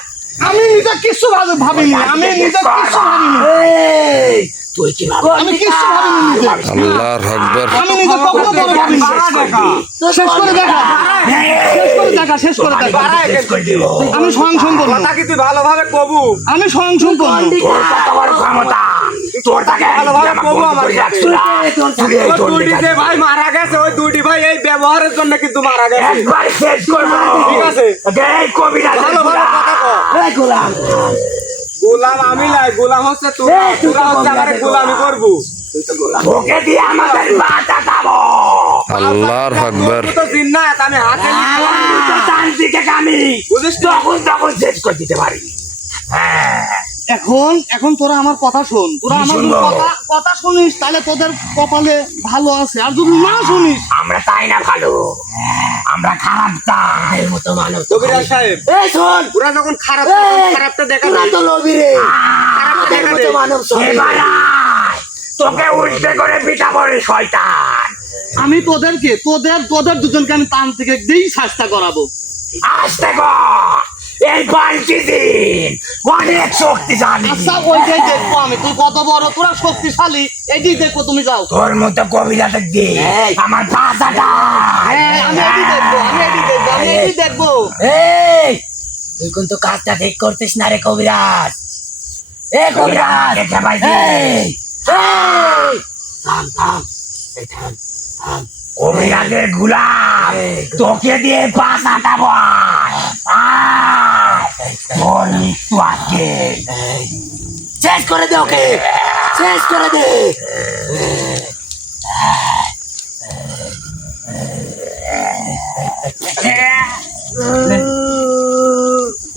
আমি নিজে কিছু ভাবিনি, আমি নিজে কিছু ভাবিনি, এই, তুই কি ভাবছিস? আমি কিছু ভাবিনি নিজে, আল্লাহর আকবার। আমি নিজে কখনো তোর ভাবিনি। শেষ করে দেখা, শেষ করে দেখা, শেষ করে দেখা। শেষ করে দিব। আমি সংসম্পন্ন, কথা কি তুই ভালোভাবে কবু? আমি সংসম্পন্ন। তোর কত বড় ক্ষমতা, তোর তাকে ভালোভাবে আমার কবু বন্ধু আমার করে সাথে। রাখছিস না। তোর তাকে এই ওই গন্ডি দুইটি কাট। যে ভাই মারা গেছে, ওই দুইটি ভাই এই ব্যবহারের জন্য কিন্তু মারা গেছে। একবার শেষ করবো। ঠিক আছে। এই কবিরা ভালোভাবে কথা কও। এই গোলাম, গোলাম আমি নাই, গোলাম হচ্ছে তোরা, এই, তুই তো তোরা হচ্ছে আমার গোলাম। গোলামি করবো। ওকে দিয়ে আমাদের বাঁচা যাবো। আল্লাহর আকবার, তুই তো জিন্নাত, আমি হাতে নিয়ে তুই তো তান্ত্রিকে কামি, বুঝিস তো? তখন শেষ করে দিতে পারি। হ্যাঁ, এখন তোরা আমার কথা শোন, তোরা আমার যদি শুনবো? কথা শুনিস তাহলে তোদের কপালে ভালো আছে, আর যদি না শুনিস আমরা তাই না ভালো, আমরা খারাপ তাই মতো মানুষ। কবিরাজ সাহেব, এই শোন, তোরা যখন খারাপ এই, খারাপটা দেখা তোরা যায়, তো লোভী রে। খারাপটা আমাদের দেখা মতো যায়। মানব এবার আয়, তোকে উল্টে করে পিটাবো রে শয়তান। আমি তোদের দুজনকে আমি তান্ত্রিক দিয়েই শাস্তা করাবো। আসতে কর, এই বালতি দিন অনেক শক্তিশালী। আচ্ছা ওইটাই দেখবো আমি, তুই কত বড়, তোরা শক্তিশালী, এইটাই দেখবো, তুমি যাও। তোর মতো কবিরাতে দিন আমার ভাষাটা। হ্যাঁ, আমি এটি দেখবো, আমি এটি দেখবো, আমি এটি দেখবো। এই, তুই কিন্তু কাজটা ঠিক করতিস না রে কবিরাজ। এ কবিরাজ, এই, এই, থাম থাম, এই থাম থাম। কবিরাজের গুলাম তোকে দিয়ে পাশাটা বল, তোর মৃত্যু আজকে। শেষ করে দে ওকে, শেষ করে দে।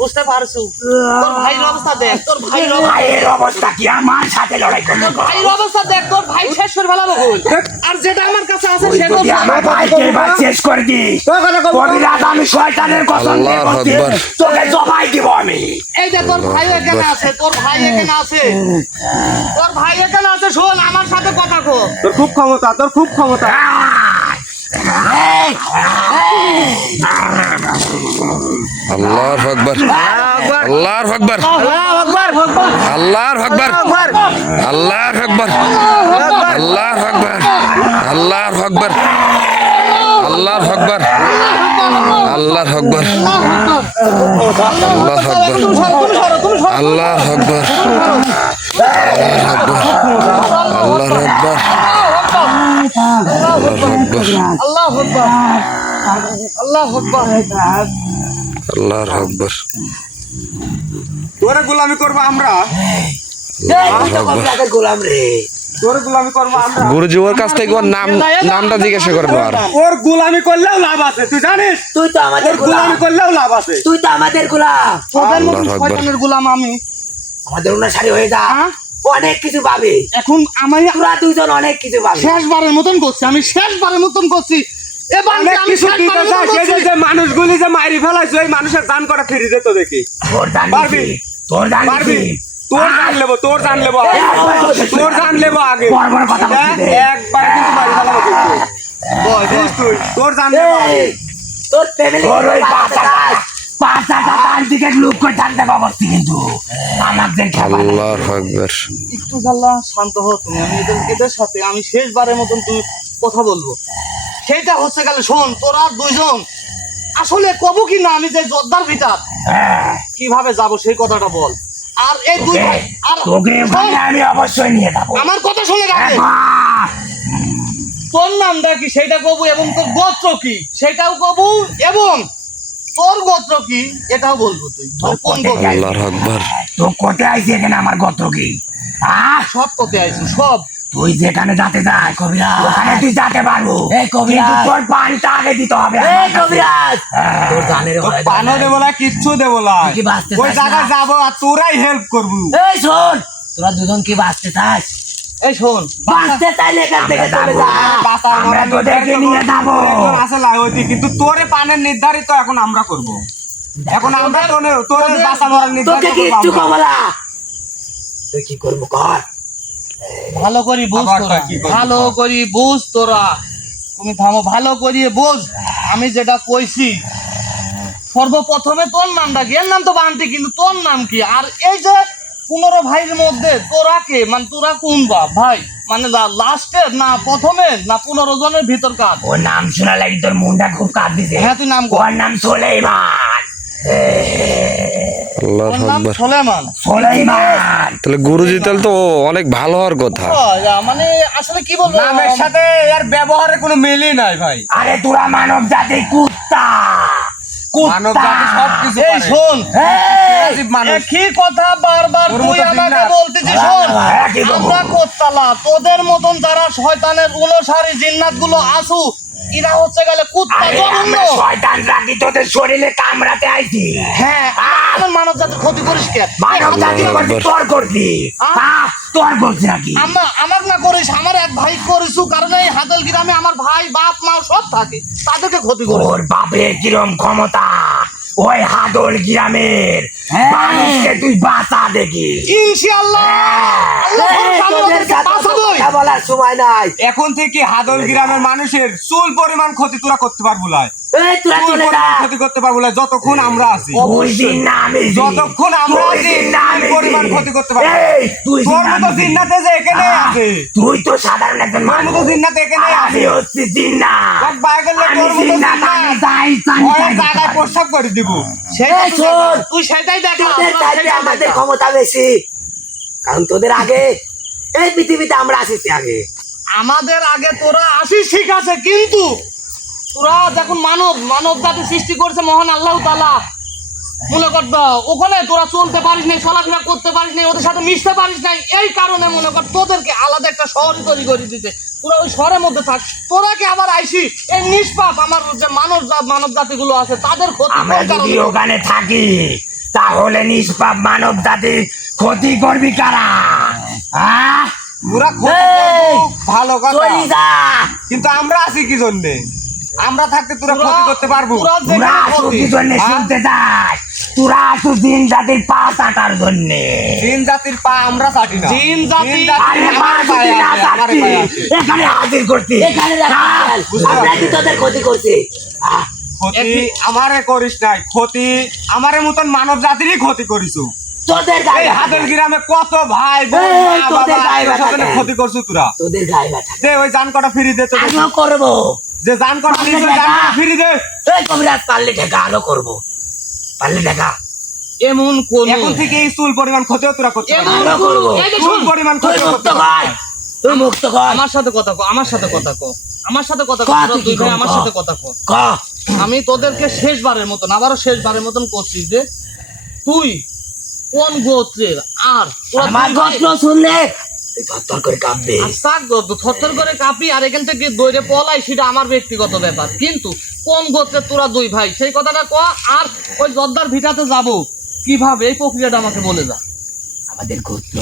বুঝতে পারছো? তোর ভাইয়ের অবস্থা দেখ, তোর ভাইয়ের ভাইয়ের অবস্থা কি আমার সাথে লড়াই করবে? ভাইয়ের অবস্থা দেখ, তোর ভাই শেষ করে ফেলাবো গোল। আর যেটা আমার কাছে আছে তুই সেটা যদি আমার ভাইকে এবার শেষ করে দিস, কবিরাজ আমি শয়তানের কসম দিয়ে আল্লাহু বলছি, আকবার। তোকে জবাই দিব আমি। এই যে তোর ভাই এখানে আছে, তোর ভাই এখানে আছে, তোর ভাই এখানে আছে, শোন আমার সাথে কথা কো। তোর খুব ক্ষমতা, তোর খুব ক্ষমতা। এই, আল্লাহর আকবার, আল্লাহর আকবার, আল্লাহর আকবার, আল্লাহর আকবার, আল্লাহর আকবার, আল্লাহর আকবার, আল্লাহর আকবার, আল্লাহর আকবার, আল্লাহর আকবার, আল্লাহর আকবার, আল্লাহর আকবার, আল্লাহ আকবার, আল্লাহ আকবার। আল্লাহর আকবার। তোরে গোলামি করবো আমরা, এই, তুই তো কবিরাজের গোলাম রে। তোরে গোলামি করবো আমরা। গুরুজি ওর কাছ থেকে ওর নামটা জিজ্ঞাসা করবো আর ওর গোলামি করলেও লাভ আছে, তুই জানিস? তুই তো আমাদের ওর গোলাম, গোলামি করলেও লাভ আছে। তুই তো আমাদের গোলাম। তোদের মতো আল্লাহু আকবার। শয়তানের গোলাম আমি। আমাদের অনুসারী হয়ে যা, অনেক কিছু পাবি। এখন আমি তোরা দুজন অনেক কিছু পাবি। শেষবারের মতন করছি, আমি শেষবারের মতন করছি এবার অনেক আমি কিছু দিতে শেষবারের চাস, মতন এই যে করছি। যে মানুষগুলি যে মাইরি ফেলাইছে, ওই মানুষের দান করা ফিরে যেত দেখি। তোর দান পারবি? দিছি, তোর দান পারবি? দিছি। তোর জান লেবো, তোর জান লেবো আগে। তোর জান লেবো আগে। বড় বড় কথা বলছিস রে। একবার কিন্তু মারি ফেলাবো কিন্তু। বয় বয় তুই তোর জানতে এই, তোর ফ্যামিলি তোর ওই পাঁচটা টান দিকে লুক করে টানতে পারছি কিন্তু আমার যে খাবার আল্লাহর আকবার। একটু জাল্লা শান্ত হও তুমি। আমি এদের সাথে আমি শেষবারের মতন তুই কথা বলবো। সেইটা হচ্ছে গেল, শোন তোরা দুইজন আসলে কবু কি না আমি যে যোদ্ধার ভিতর কিভাবে যাব সেই কথাটা বল। আর এই দুই ভাই আর তোকে শোন, ওখানে আমি অবশ্যই নিয়ে যাবো আমার কথা শুনে রাখে। তোর নামটা কি সেটা কবু এবং তোর গোত্র কি সেটাও কবু এবং তোর গোত্র কি এটাও বলবো। তুই তোর কোন গোত্র? আল্লাহর আকবার। তো কোথায় আইছি এখানে আমার গোত্র কি সব পথে আইছিস সব। তুই যেখানে যেতে চাস কবিরাজ ওখানে তুই যেতে পারবো কিন্তু তোর পানটা আগে দিতে হবে কবিরাজ তোর জানের তোর পানও দেবো না, কিচ্ছু দেবো না। কি বাঁচতে ওই চাস জায়গায় না? যাবো আর তোরাই হেল্প করবো। এই শোন তোরা দুজন কি বাঁচতে চাস এই শোন বাঁচতে চাইলে এখান থেকে চলে যা বাঁচার আমরা মরা তোদেরকে নিয়ে যাবো একজন আছে লাইওতি, কিন্তু তোরে পানের নির্ধারিত এখন আমরা করব। এখন আমরা তোর বাসা মরা তোকে নির্ধারিত কি করবো একটু আমরা। কমলা তুই কি করবো কর ভালো করি বুঝ আবার তোরা, কি করবি? ভালো করি বুঝ তোরা। তুমি থামো, ভালো করিয়ে বুঝ। আমি যেটা কইছি সর্বপ্রথমে তোর নামটা কি? এর নাম তো বান্টি, কিন্তু তোর নাম কি? আর এই যে 15 ভাইয়ের মধ্যে তোরা কে, মানে তোরা কোন বাপ ভাই? মানে লাস্টের না প্রথমে না 15 জনের ভিতর কার? ওর নাম শোনা লাগি তোর মুন্ডা খুব কাঁদ দিছে হ্যাঁ তুই নাম কর। ওর নাম সোলেমান আল্লাহর ওর নাম আকবার। সোলেমান। সোলেমান তাহলে গুরুজি তাহলে তো অনেক ভালো হওয়ার কথা। মানে আসলে কি বলবো, নামের সাথে এর ব্যবহারের কোনো মিলই নাই ভাই। আরে তোরা মানব জাতি কুত্তা মানব কুত্তা জাতি সবকিছু এই পারে। শোন এই, রাজীব মানুষ। একই কথা বারবার তোর তুই মতো আমাকে জিন্নাত। বলতেছিস। শোন একই কথা। আমরা কোত্তালা, তোদের মতন যারা শয়তানের উলসারি জিন্নাত গুলো আসু এরা হচ্ছে গেলে কুত্তা আরে জঘন্য। আমরা শয়তান রাখি তোদের শরীরে কামড়াতে আইছি হ্যাঁ আমার মানব জাতির ক্ষতি করিস কে? মানব জাতি করছি তোর করছি তোর করছি নাকি আমার না করিস, আমার এক ভাই করিস, কারণ এই হাদল গ্রামে আমার ভাই বাপ মা সব থাকে, তাদেরকে ক্ষতি করিস। ওর বাপের কিরম ক্ষমতা ওই হাদল গ্রামের মানুষকে তুই বাঁচা দেখি ইনশাআল্লাহ আল্লাহ তোদেরকে বাঁচাবই। বলার সময় নাই এখন থেকে হাদল গ্রামের মানুষের চুল পরিমাণ ক্ষতি তোরা করতে পারবো না। এই তোরা চুল চলে যা পরিমাণ ক্ষতি করতে পারবো না যতক্ষণ আমরা আছি। ওই দিন না আমি যতক্ষণ আমরা ওই আছি দিন না চুল আমি পরিমাণ ক্ষতি করতে পারবো না। এই তুই তোর মতো জিন্নাতে যে এখানে আছে, তুই তো সাধারণ একজন তোর মানুষ মতো জিন্নাত এখানে আর আছে। আমি হচ্ছি জিন্নাত এক বাইকের লোক আমি তোর মতো জিন্নাত, জিন্নাত। আমি যাই চাই ওই তাই জায়গায় করতে পারি। প্রস্তাব করে দিব। সেটাই এই তো শোন, দেখা, তুই সেটাই দেখা, তোদের আমরা চাইতে সেটাই আমাদের দেখা। ক্ষমতা বেশি কারণ তোদের আগে এই পৃথিবীতে আমরা আসিছি আগে আমাদের আগে তোরা আসিস ঠিক আছে, কিন্তু তোরা যখন মানব জাতি সৃষ্টি করেছে মহান আল্লাহ তাআলা, মনে কর ওখানে তোরা চলতে পারিস নাই, চলাফেরা করতে পারিস নাই, ওদের সাথে মিশতে পারিস নাই, এই কারণে মনে কর তোদেরকে আলাদা একটা শহর তৈরি করে দিতে। তোরা ওই শহরের মধ্যে থাক, তোরা কি আবার আইসি এই নিষ্পাপ আমার যে মানব জাতিগুলো আছে তাদের ক্ষতি আমরা কোন যদি কারণে? ওখানে থাকি তাহলে নিষ্পাপ মানব জাতি ক্ষতি করবি কারা হ্যাঁ? তোরা ক্ষতি এই, করবো, ভালো কথা, চলি যা কিন্তু আমরা আছি কি জন্যে? আমরা থাকতে তোরা ক্ষতি করতে পারবো? তোরা তোরা যেখানে আসু ক্ষতি, কি জন্য হ্যাঁ? শুনতে চাস তোরা আসু দিন জাতির পা চাটার জন্য জিন জাতির পা আমরা চাটি না। জিন জাতি আরে আমার মা পায়ে যদি না আছে, আমার চাটতি, পায়ে আছে। এখানে হাজির করছি এখানে রাখ, হ্যাঁ, বুঝতে আমরা পারছি। কি তোদের ক্ষতি করছি আহ, ক্ষতি আমারে করিস নাই, ক্ষতি আমারে মতন মানব জাতিরই ক্ষতি করিস। তোদের এই গায়ে হাদল গ্রামে কত ভাই বোন এই, মা তোদের বাবা গায়ে আত্মীয় স্বজনের ব্যথা ক্ষতি করছো তোরা। তোদের গায়ে ব্যথা দে ওই জান কটা ফিরি দে তো, আমিও করবো যে জান কটা নিস ওই জান কটা ফিরি দে। এই কবিরাজ পারলে ঢেকা আরো করবো পারলে ঢেকা এমন কোন এখন থেকে এই চুল পরিমাণ ক্ষতিও তোরা করতে এমন পারবি। আরো করবো এই যে চুল শোন, পরিমাণ তুই ক্ষতিও মুক্ত করতে পারবি। কর তুই মুক্ত কর আমার সাথে কথা কো, আমার সাথে কথা কো, আমার সাথে কথা কো, কর, তোরা তুই কি দুই ভাই করবি, আমার কর। সাথে কথা কো। ক আমি তোদেরকে শেষবারের মতন আবারও শেষবারের মতন করছি যে তুই কোন গোত্রের, আর তোরা আমার দুই ভাই- গোত্র শুনলে তুই থরথর করে কাঁপবে আর থাক থরথর করে কাঁপি আর এখান থেকে দৌড়ে পলাই সেটা আমার ব্যক্তিগত ব্যাপার, কিন্তু কোন গোত্রের তোরা দুই ভাই সেই কথাটা ক। আর ওই জর্দার ভিটাতে যাব কিভাবে এই প্রক্রিয়াটা আমাকে বলে যা। আমাদের গোত্র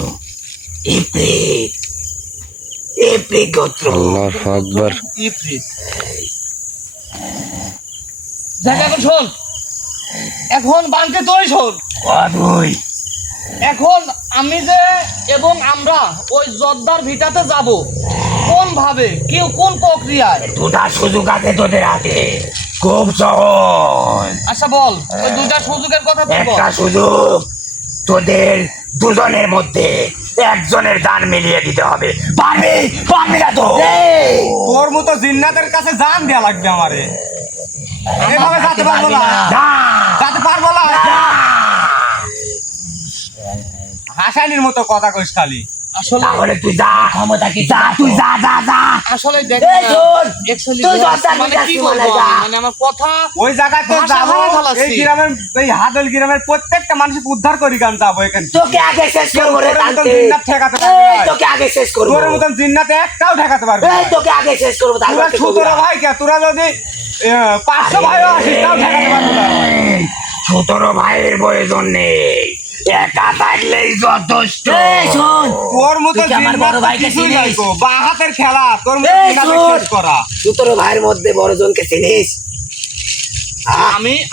ইপ্রিত ইপ্রিত গোত্র আল্লাহর আকবার। ইফরিত। দেখ এখন শোন, এখন বানকে তুই শোন, তুই এখন আমি যে এবং আমরা ওই জর্দার ভিটাতে যাব কোন ভাবে কেউ কোন প্রক্রিয়ায়? দুটা সুযোগ আছে তোদের হাতে, খুব সহজ। আচ্ছা বল, ওই দুইটা সুযোগের কথা তুই বল। একটা সুযোগ, তোদের দুজনের মধ্যে একজনের দান মিলিয়ে দিতে হবে। পারবি? পারবি না তো? তোর মতো জিন্নাতের কাছে জান দেয়া লাগবে আমারে। এভাবে যেতে পারবো না, না। যেতে পারবো না। হাসানির মতো কথা কইস খালি। আসলে তাহলে তুই যা, ক্ষমতা কি যা, তুই যা যা যা। আসলে দেখ এই শোন, actually তুই বল, দশটার মানে মধ্যে কি আসবি বলবো বলে যা। আমি? মানে আমার কথা ওই জায়গায় তো ভাষা যাবো, হারাই ফেলাচ্ছি। এই গ্রামের, এই হাদল গ্রামের প্রত্যেকটা মানুষকে উদ্ধার করি গান যাবো এখানে। তোকে আগে শেষ করবো রে তোর মতন কালকে। জিন্নাত ঠেকাতে পারবে এই, না। তোকে আগে শেষ করবো। তোর মতন জিন্নাতে একটাও ঠেকাতে পারবে না। এই, তোকে আগে শেষ করবো। তোরা তারপর ছোটরা ভাই কে, তোরা যদি 500 ভাইও আসিস তাও ঠেকাতে পারবে না। 17 ভাইয়ের প্রয়োজন নেই, একা থাকলেই যথেষ্ট। তোর মতো তুই কি আমার বড় জিন্নাত ভাইকে কিছুই চিনিস? নাই গো, বাঁ হাতের খেলা, তোর মতো এই জিন্নাতে শোন। শেষ করা। 17 ভাইয়ের মধ্যে বড়জনকে চিনিস?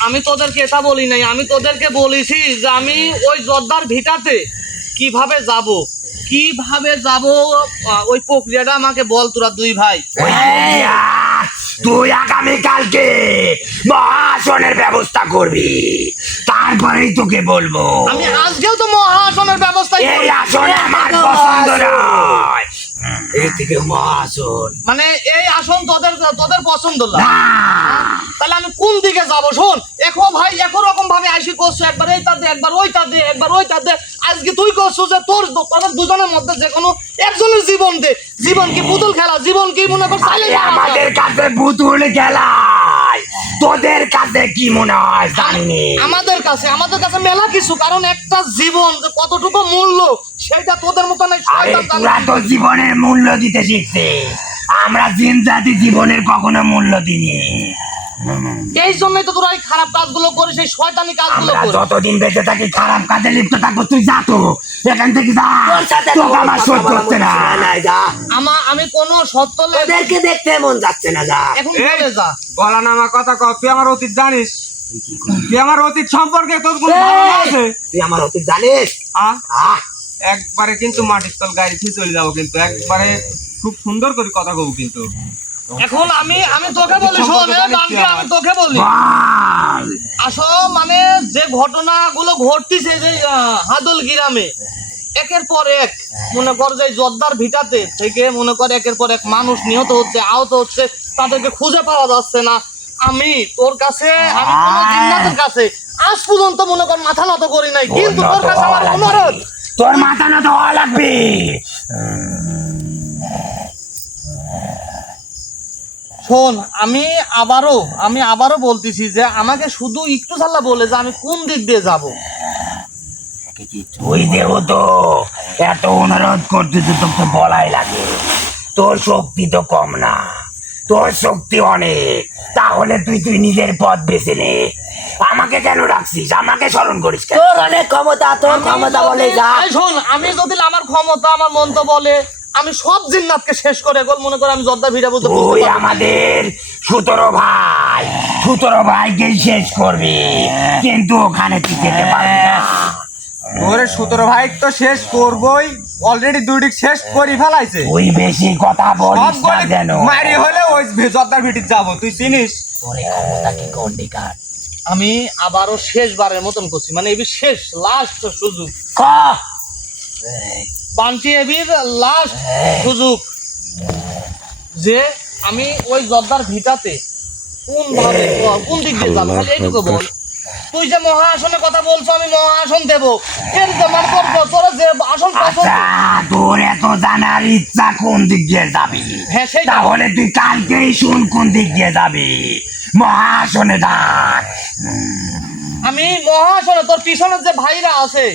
আমি তোদেরকে এটা বলি নাই, আমি তোদেরকে বলেছি যে আমি ওই জর্দার ভিটাতে কিভাবে যাব, ওই প্রক্রিয়াটা আমাকে বল তোরা দুই ভাই। তুই আগামী কালকে মহাসনের ব্যবস্থা করবি, তারপরেই তোকে বলবো। আমি আজকেও তো মহাসনের ব্যবস্থা এই আসনে আমার পছন্দ নয়, এই থেকে মহাসন মানে এই আসন তোদের পছন্দ না, না। তাহলে আমি কোন দিকে যাব? শোন, একই রকম ভাবে আইসি করছো, একবার এইটা দে, একবার ওইটা দে। আজকে তুই করছো যে তোদের দুজনের মধ্যে যে কোনো একজনের জীবন দে। জীবন কি পুতুল খেলা? জীবন কি মনে কর চাইলে আমাদের কাছে পুতুল খেলায়, তোদের কাছে কি মনে হয় জানি। আমাদের কাছে মেলা কিছু, কারণ একটা জীবন যে কতটুকু মূল্য সেটা তোদের মতো নাই। আরে তোরা তো জীবনের মূল্য দিতে শিখছে, আমরা জিন জাতি জীবনের কখনো মূল্য দিইনি। এই জন্যই তো তোরা এই খারাপ কাজগুলো করিস, এই শয়তানি কাজগুলো আমরা করিস। যতদিন বেঁচে থাকি খারাপ কাজে লিপ্ত থাকবো। তুই যা তো এখান থেকে যা, তোকে আমার সহ্য হচ্ছে না। আমি কোনো সত্য তোদেরকে দেখতে মন যাচ্ছে না, যা। এখন বলে যা। গলা নামা কথা কও, তুই আমার অতীত জানিস? তুই আমার অতীত সম্পর্কে তোর কোনো ধারণা আছে? তুই আমার অতীত জানিস? আহ? আহ, একবারে কিন্তু মাটির তল গাড়ি থেকে চলে যাবো, কিন্তু একবারে খুব সুন্দর করে কথা কব কিন্তু। এখন আমি তোকে বলি, শোন বাঙ্কি, আমি তোকে বলি বল। মানে যে ঘটনাগুলো ঘটতেছে যে হাদল গ্রামে, একের পর এক মনে কর যে জর্দার ভিটাতে থেকে মনে কর একের পর এক মানুষ নিহত হচ্ছে, আহত হচ্ছে, তাদেরকে খুঁজে পাওয়া যাচ্ছে না। আমি তোর কাছে, আমি কোনো জিন্নাতের কাছে আজ পর্যন্ত মনে কর মাথা নত করি নাই, কিন্তু তোর কাছে আমার অনুরোধ, তোর মাথা না তো হওয়া লাগবে। শোন, আমি আবারও বলতেছি যে আমাকে শুধু একটু সাল্লা বলে যে আমি কোন দিক দিয়ে যাব। তুই দেব তো এত অনুরোধ করতেছি, তোকে বলাই লাগে। তোর শক্তি তো কম না, তোর শক্তি অনেক। তাহলে তুই নিজের পথ বেছে নে। আমাকে কেন রাখছিস? আমাকে স্মরণ করিস কেন? তোর অনেক ক্ষমতা, তোর ক্ষমতা বলে যা। শোন, আমি যদি আমার ক্ষমতা, আমার মন তো বলে আমি সব জিন্নাতকে শেষ করে গোল মনে করে আমি জর্দা ভিড়া বলতে তুই আমাদের 17 ভাইকে শেষ করবি, কিন্তু ওখানে তুই যেতে পারবি না। ওরে 17 ভাই তো শেষ করবই, অলরেডি দুইটি শেষ করি ফেলাইছে। তুই বেশি কথা বলিস না সব যেন। মারি হলে ওই জর্দার ভিটির যাবো, তুই চিনিস? তোর ক্ষমতা কি কন্ডিকার? আমি আবারও শেষবারের মতন করছি, মানে এবি শেষ লাস্ট সুযোগ, বান্টি এবির লাস্ট সুযোগ যে আমি ওই জর্দার ভিটাতে কোন দিক দিয়ে যাবো, খালি এইটুকু বল। তুই যে মহাসনের কথা বলছো, আমি মহাসন দেবো, এর মানে তোরা যে আসন পছন্দ। তোর এত জানার ইচ্ছা কোন দিক দিয়ে যাবি? হ্যাঁ, সেটাই। তাহলে তুই কালকেই শুন কোন দিক দিয়ে যাবি। মহাসনে ডাক। আমি মহাসনে, তোর পিছনে যে ভাইরা আছে,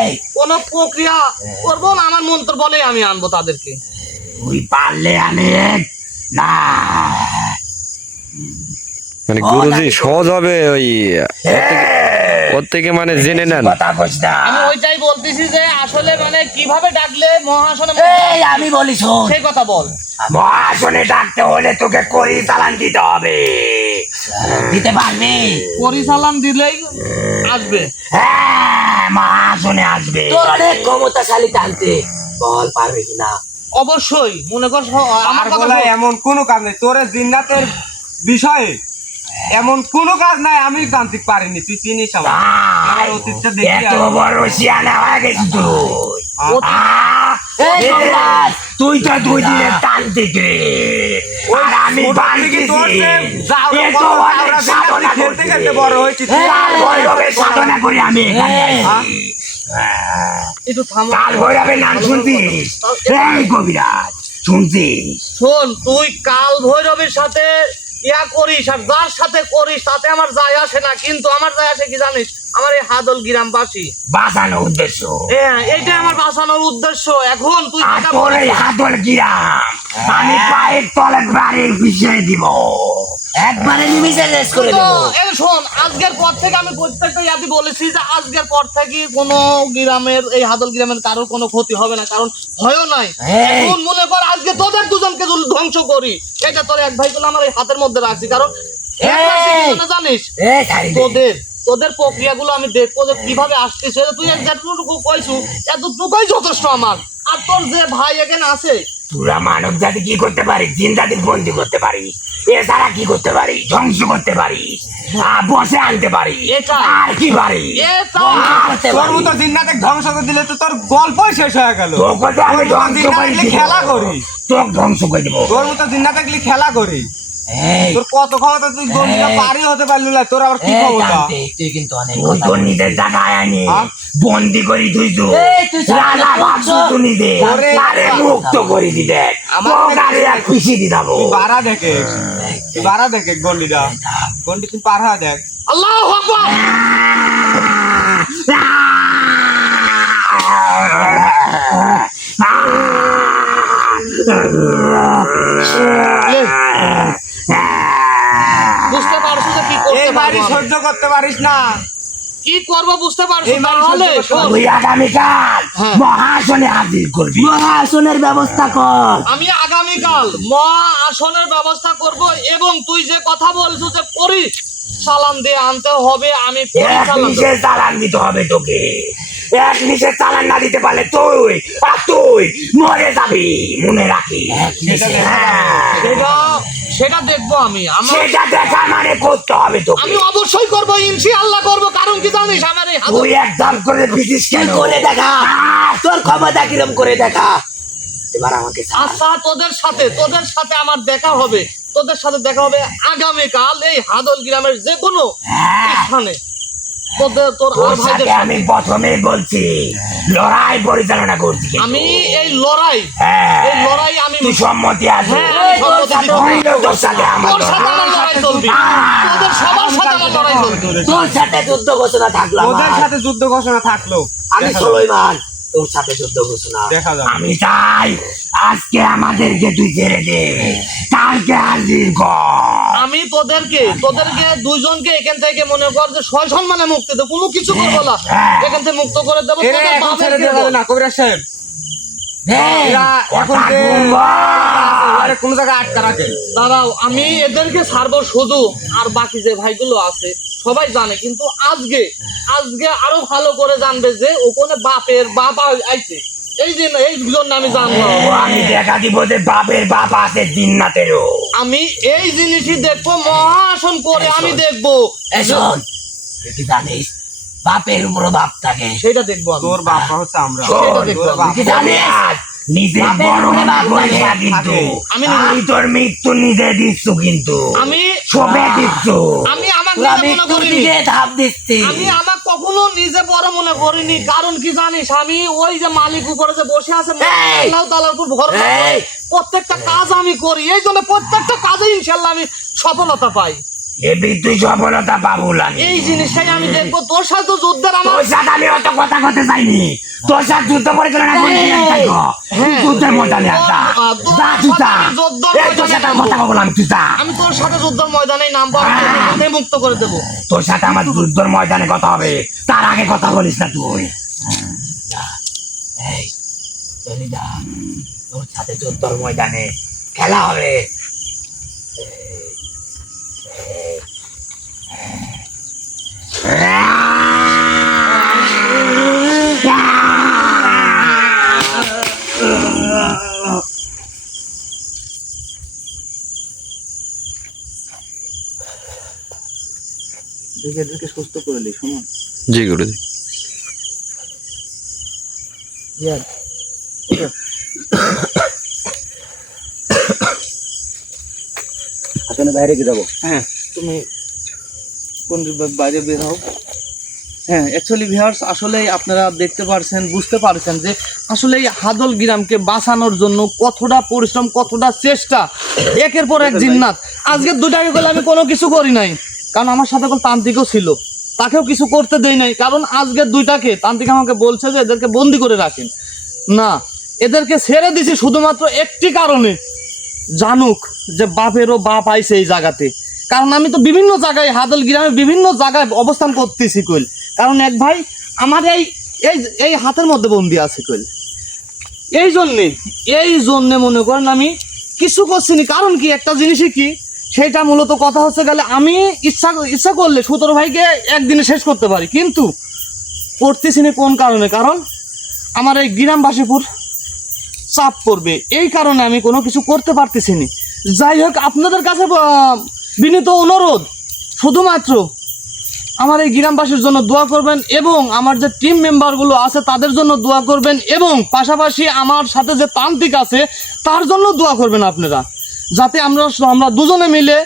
এই, কোন প্রক্রিয়া করবো না, আমার মন্ত্র বলে আমি আনবো তাদেরকে। তুই পারলে অনেক না। মানে গুরুজি সহজ হবে ওর থেকে মানে জেনে নেন। কথা কইস না। আমি ওইটাই বলতেছি যে আসলে মানে কিভাবে ডাকলে মহাসনে, এই, আমি বলি শোন, সেই কথা বল। মহাসনে ডাকতে হলে তোকে করি চালান দিতে হবে। দিতে পারবি? পরিচালন দিলেই আসবে। হ্যাঁ, মহাসনে আসবে। তোর অনেক ক্ষমতাশালী টানতে, বল পারবে কিনা? অবশ্যই মনে কর আমার আর কথা বলা শোন। এমন কোনো কাজ নেই তোর জিন্নাতের বিষয়ে এমন কোনো কাজ নাই আমি জানতে পারিনি তুই চিনিস আমার অতীতটা দেখি এত বড় শিয়ানা হয়ে গেছিস তুই এই কবিরাজ, তুই তো 2 দিনের তান্ত্রিক রে আর আমি বানতেছি এত অনেক সাধনা খেলতে খেলতে বড় হয়েছি কাল ভৈরবের সাধনা করি আমি এখানে আইছি। একটু থামো কাল ভৈরবের নাম শুনছিস? এই কবিরাজ শুনছিস? শোন, তুই কাল ভৈরবের সাথে ইয়া করিস আর যার সাথে করিস তাতে আমার যায় আসে না, কিন্তু আমার যায় আসে কি জানিস, আমার এই হাদল গ্রামবাসী, বাঁচানো উদ্দেশ্য হ্যাঁ এইটাই আমার বাঁচানোর উদ্দেশ্য। এখন তুই আর যেটা তোর এই বলছিস- হাতল গিরাম আমি পায়ের তলে বাড়ির পিছিয়ে দিব, একবারে নিমিষে রেস করে তো, দেবো। এই শোন, আজকের পর থেকে আমি প্রত্যেকটা ইয়াতে বলেছি যে আজকের পর থেকে কোনো গ্রামের এই হাদল গ্রামের কারোর কোনো ক্ষতি হবে না, কারণ ভয়ও নাই। এই। এখন মনে কর আজকে তোদের দুজনকে যদি ধ্বংস করি, এটা তোর এক ভাই করে আমার এই হাতের মধ্যে রাখছি, কারণ এক রাখছি কি জন্য জানিস, এই ছাড়ি দে। তোদের প্রক্রিয়াগুলো আমি দেখবো যে কিভাবে আসতেছে। তুই যতটুকু কইছু এতটুকুই যথেষ্ট আমার। আর তোর যে ভাই এখানে আছে, তোরা মানব জাতি কি করতে পারিস? জিন জাতির বন্দি করতে পারিস, এছাড়া কি করতে পারিস? ধ্বংস করতে পারিস, বসে আনতে পারিস, এটাই। আর কি পারিস? এটাই। করতে তোর পারিস। মতো জিন্নাতে ধ্বংস করে দিলে তো তোর গল্পই শেষ হয়ে গেল তোকে তো আমি তোর মতো ধ্বংস জিন্না করে থাকলে দিব। খেলা করিস তোকে ধ্বংস করে দেবো। তোর মতো জিন্না থাকলে খেলা করিস এই, তোর কত ক্ষমতা তুই গন্ডিটা পারি হতে পারলি না তোর আবার কি এই ক্ষমতা তান্ত্রিক, তুই কিন্তু অনেক তুই তো নিজের জায়গায় আনি হ্যাঁ? বন্দি করি তুই তো তুই সামনে রাজা ভাবছিস বলছো। তুই নিজে ওরে, আরে মুক্ত করে দিতে আমার তোকে আরে আর পিছিয়ে দি যাবো। তুই বাড়া দেখে তুই বাড়া দেখে গন্ডিটা গন্ডি তুই পার হয়ে দেখ আল্লাহু আকবার। বুঝতে পারছো যে কি করতে এই বাড়ি পারবো আমি? সহ্য করতে পারিস না কি করবো বুঝতে পারছো? এই বাড়ি তাহলে সহ্য করতে শোন, তুই আগামীকাল হ্যাঁ। মহাসনে হাজির করবি। মহাসনের ব্যবস্থা কর। আমি আগামীকাল মহা আসনের ব্যবস্থা করব, এবং তুই যে কথা বলছো যে করিস চালান দিয়ে আনতে হবে, আমি করি এক চালান দেব। নিশে চালান দিতে হবে তোকে, এক নিশে চালান না দিতে পারলে তুই মরে যাবি, মনে রাখিস। হ্যাঁ। সেটা দেখবো আমি। সেটা দেখা মানে করতে হবে তোকে। আমি অবশ্যই করবো, ইনশাআল্লাহ করবো, কারণ কি জানিস আমার এই হাতে তুই একদম করে দিছিস তুই কেন? করে দেখা, তোর ক্ষমতা কিরম করে দেখা। এবার আমাকে ছাড়। আচ্ছা, তোদের সাথে আমার দেখা হবে, তোদের সাথে দেখা হবে আগামীকাল এই হাদল গ্রামের যে কোনো স্থানে। তোর আর তোর ভাইদের সাথে সাথে আমি প্রথমেই বলছি লড়াই পরিচালনা করছি কিন্তু। আমি এই লড়াই হ্যাঁ। আমি তুই সম্মতি আছে? হ্যাঁ, আমি সম্মতি দিচ্ছি। তোর সাথে আমার তোর সাথে আমার লড়াই চলবে, তোদের সবার সাথে আমার লড়াই চলবে। তোর সাথে যুদ্ধ ঘোষণা থাকলো ওদের আমার। সাথে যুদ্ধ ঘোষণা থাকলো আমি দেখা সুলাইমান, তোর সাথে যুদ্ধ ঘোষণা। দেখা যাবে আমি চাই আজকে আমাদেরকে তুই ছেড়ে দে, কালকে হাজির কর। আমি তোদেরকে দুইজনকে এখান থেকে মনে কর যে সয় সম্মানে মুক্তি দেবো, কোনো কিছু করবো না, হ্যাঁ। এখান থেকে মুক্ত করে দেবো। এরা তোদের এখন বাপের ছেড়ে দেওয়া দেবো। যাবে না কবিরাজ সাহেব এরা এখন কথা যে বলবা। এরা কোনো জায়গায় আটকা রাখে দাঁড়াও, আমি এদেরকে ছাড়বো শুধু, আর বাকি যে ভাইগুলো আছে সবাই জানে, কিন্তু আজকে আরো ভালো করে জানবে যে ওখানে বাপ আইছে, এই জন্য আমি জানবো। ও, আমি দেখা দিব যে বাপের বাপ আছে জিন্নাতেরও। আমি এই জিনিসই দেখবো, মহাসন করে আমি দেখবো, এই শোন, তুই কি জানিস বাপের উপরও বাপ থাকে। সেটা দেখবো আমি। তোর বাপা হচ্ছে আমরা শোন, তোর বাপ কি জানিস? নিজে বাপের বড় উপরে বাপ করে থাকে। কিন্তু আমি আমি তোর মৃত্যু নিজে দিচ্ছ কিন্তু আমি সবে দিচ্ছ। আমি আমার তোরা নিজে মনে মৃত্যুর করিনি, দিকে ধাপ দিচ্ছি। আমি আমার কখনো নিজে বড় মনে করিনি, কারণ কি জানিস, আমি ওই যে মালিক উপরে যে বসে আছে এই! আল্লাহ তাআলার উপর ভরসা করে এই! প্রত্যেকটা কাজ আমি করি, এই জন্য প্রত্যেকটা কাজে ইনশাআল্লাহ আমি সফলতা পাই। এবি তুই সফলতা পাবো লাগে। এই জিনিসটাই আমি দেখবো, তোর সাথে তো যুদ্ধের আমার তোর সাথে আমি অত কথা করতে চাইনি, তোর সাথে যুদ্ধ পরিচালনা করছি হ্যাঁ। যুদ্ধের মজা নিয়ে যা তোর যা তুই যা। সাথে যুদ্ধ এই তোর সাথে আমি কথা বললাম তুই যা। আমি তোর সাথে যুদ্ধের ময়দানে নামবো, আমি তোকে এখান থেকে মুক্ত করে দেবো। তোর সাথে আমার যুদ্ধের ময়দানে কথা হবে, তার আগে কথা বলিস না তুই। এই, চলে যা। তোর সাথে যুদ্ধর ময়দানে খেলা হবে। দেখে এদেরকে সুস্থ করে দিই, শুনুন। জি গুরুজি। আসলে বাইরে কি যাবো? হ্যাঁ, তুমি কোন বাইরে বের হও। হ্যাঁ, অ্যাকচুয়ালি ভিউয়ার্স, আসলেই আপনারা দেখতে পারছেন, বুঝতে পারছেন যে আসলে এই হাদল গ্রামকে বাঁচানোর জন্য কতটা পরিশ্রম, কতটা চেষ্টা, একের পর এক জিন্নাত। আজকে 2 টাকা করে আমি কোনো কিছু করি নাই, কারণ আমার সাথে কোনো তান্ত্রিকও ছিল, তাকেও কিছু করতে দেই নাই, কারণ আজকে 2টাকে তান্ত্রিক আমাকে বলছে যে এদেরকে বন্দি করে রাখেন না, এদেরকে ছেড়ে দিছি শুধুমাত্র একটি কারণে, জানুক যে বাপেরও বাপ আইছে এই জায়গাতে। কারণ আমি তো বিভিন্ন জায়গায়, হাদল গ্রামে বিভিন্ন জায়গায় অবস্থান করতেছি কইল, কারণ এক ভাই আমার এই এই এই হাতের মধ্যে বন্দি আছে কইল। এই জন্যে মনে করেন আমি কিছু করছি না। কারণ কি, একটা জিনিসই কি, সেটা মূলত কথা হচ্ছে গেলে আমি ইচ্ছা করলে 17 ভাইকে একদিনে শেষ করতে পারি, কিন্তু করতেছি না। কোন কারণে? কারণ আমার এই গ্রামবাসীপুর চাপ পড়বে, এই কারণে আমি কোনো কিছু করতে পারতেছি না। যাই হোক, আপনাদের কাছে বিনীত অনুরোধ, শুধুমাত্র আমার এই গ্রামবাসীর জন্য দোয়া করবেন, এবং আমার যে টিম মেম্বারগুলো আছে তাদের জন্য দোয়া করবেন, এবং পাশাপাশি আমার সাথে যে তান্ত্রিক আছে তার জন্য দোয়া করবেন আপনারা, যাতে আমরা দুজনে মিলে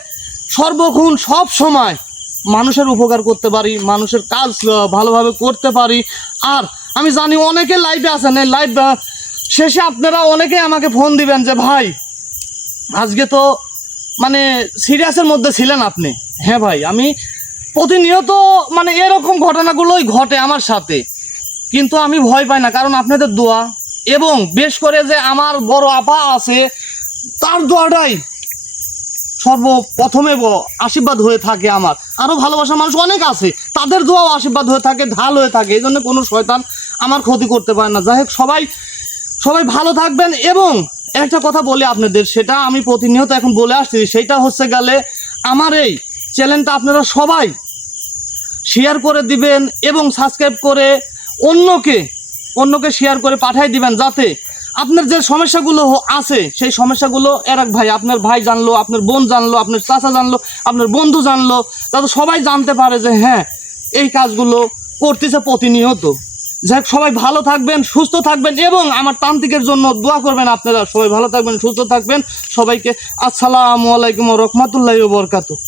সর্বক্ষণ সব সময় মানুষের উপকার করতে পারি, মানুষের কাজ ভালোভাবে করতে পারি। আর আমি জানি অনেকে লাইভে আছেন, এই লাইভ শেষে আপনারা অনেকে আমাকে ফোন দিবেন যে ভাই আজকে তো মানে সিরিয়াসের মধ্যে ছিলেন আপনি। হ্যাঁ ভাই, আমি প্রতিনিয়ত মানে এরকম ঘটনাগুলোই ঘটে আমার সাথে, কিন্তু আমি ভয় পাই না, কারণ আপনাদের দোয়া, এবং বেশ করে যে আমার বড় আপা আছে তার দোয়াটাই সর্বপ্রথমে আশীর্বাদ হয়ে থাকে। আমার আরও ভালোবাসার মানুষ অনেক আছে, তাদের দোয়াও আশীর্বাদ হয়ে থাকে, ঢাল হয়ে থাকে, এই জন্য কোনো শয়তান আমার ক্ষতি করতে পারে না। যাই হোক, সবাই ভালো থাকবেন। এবং একটা কথা বলি আপনাদের, সেটা আমি প্রতিনিয়ত এখন বলে আসছি, সেইটা হচ্ছে গেলে আমার এই চ্যানেলটা আপনারা সবাই শেয়ার করে দিবেন, এবং সাবস্ক্রাইব করে অন্যকে শেয়ার করে পাঠিয়ে দিবেন, যাতে আপনার যে সমস্যাগুলো আছে সেই সমস্যাগুলো এক ভাই, আপনার ভাই জানলো, আপনার বোন জানলো, আপনার চাচা জানলো, আপনার বন্ধু জানলো, যাতে সবাই জানতে পারে যে হ্যাঁ এই কাজগুলো করতেছে প্রতিনিয়ত। যাই হোক, সবাই ভালো থাকবেন, সুস্থ থাকবেন, এবং আমার তান্ত্রিকের জন্য দোয়া করবেন আপনারা। সবাই ভালো থাকবেন, সুস্থ থাকবেন। সবাইকে আসসালামু আলাইকুম ওয়া রাহমাতুল্লাহি ওয়া বারাকাতুহু।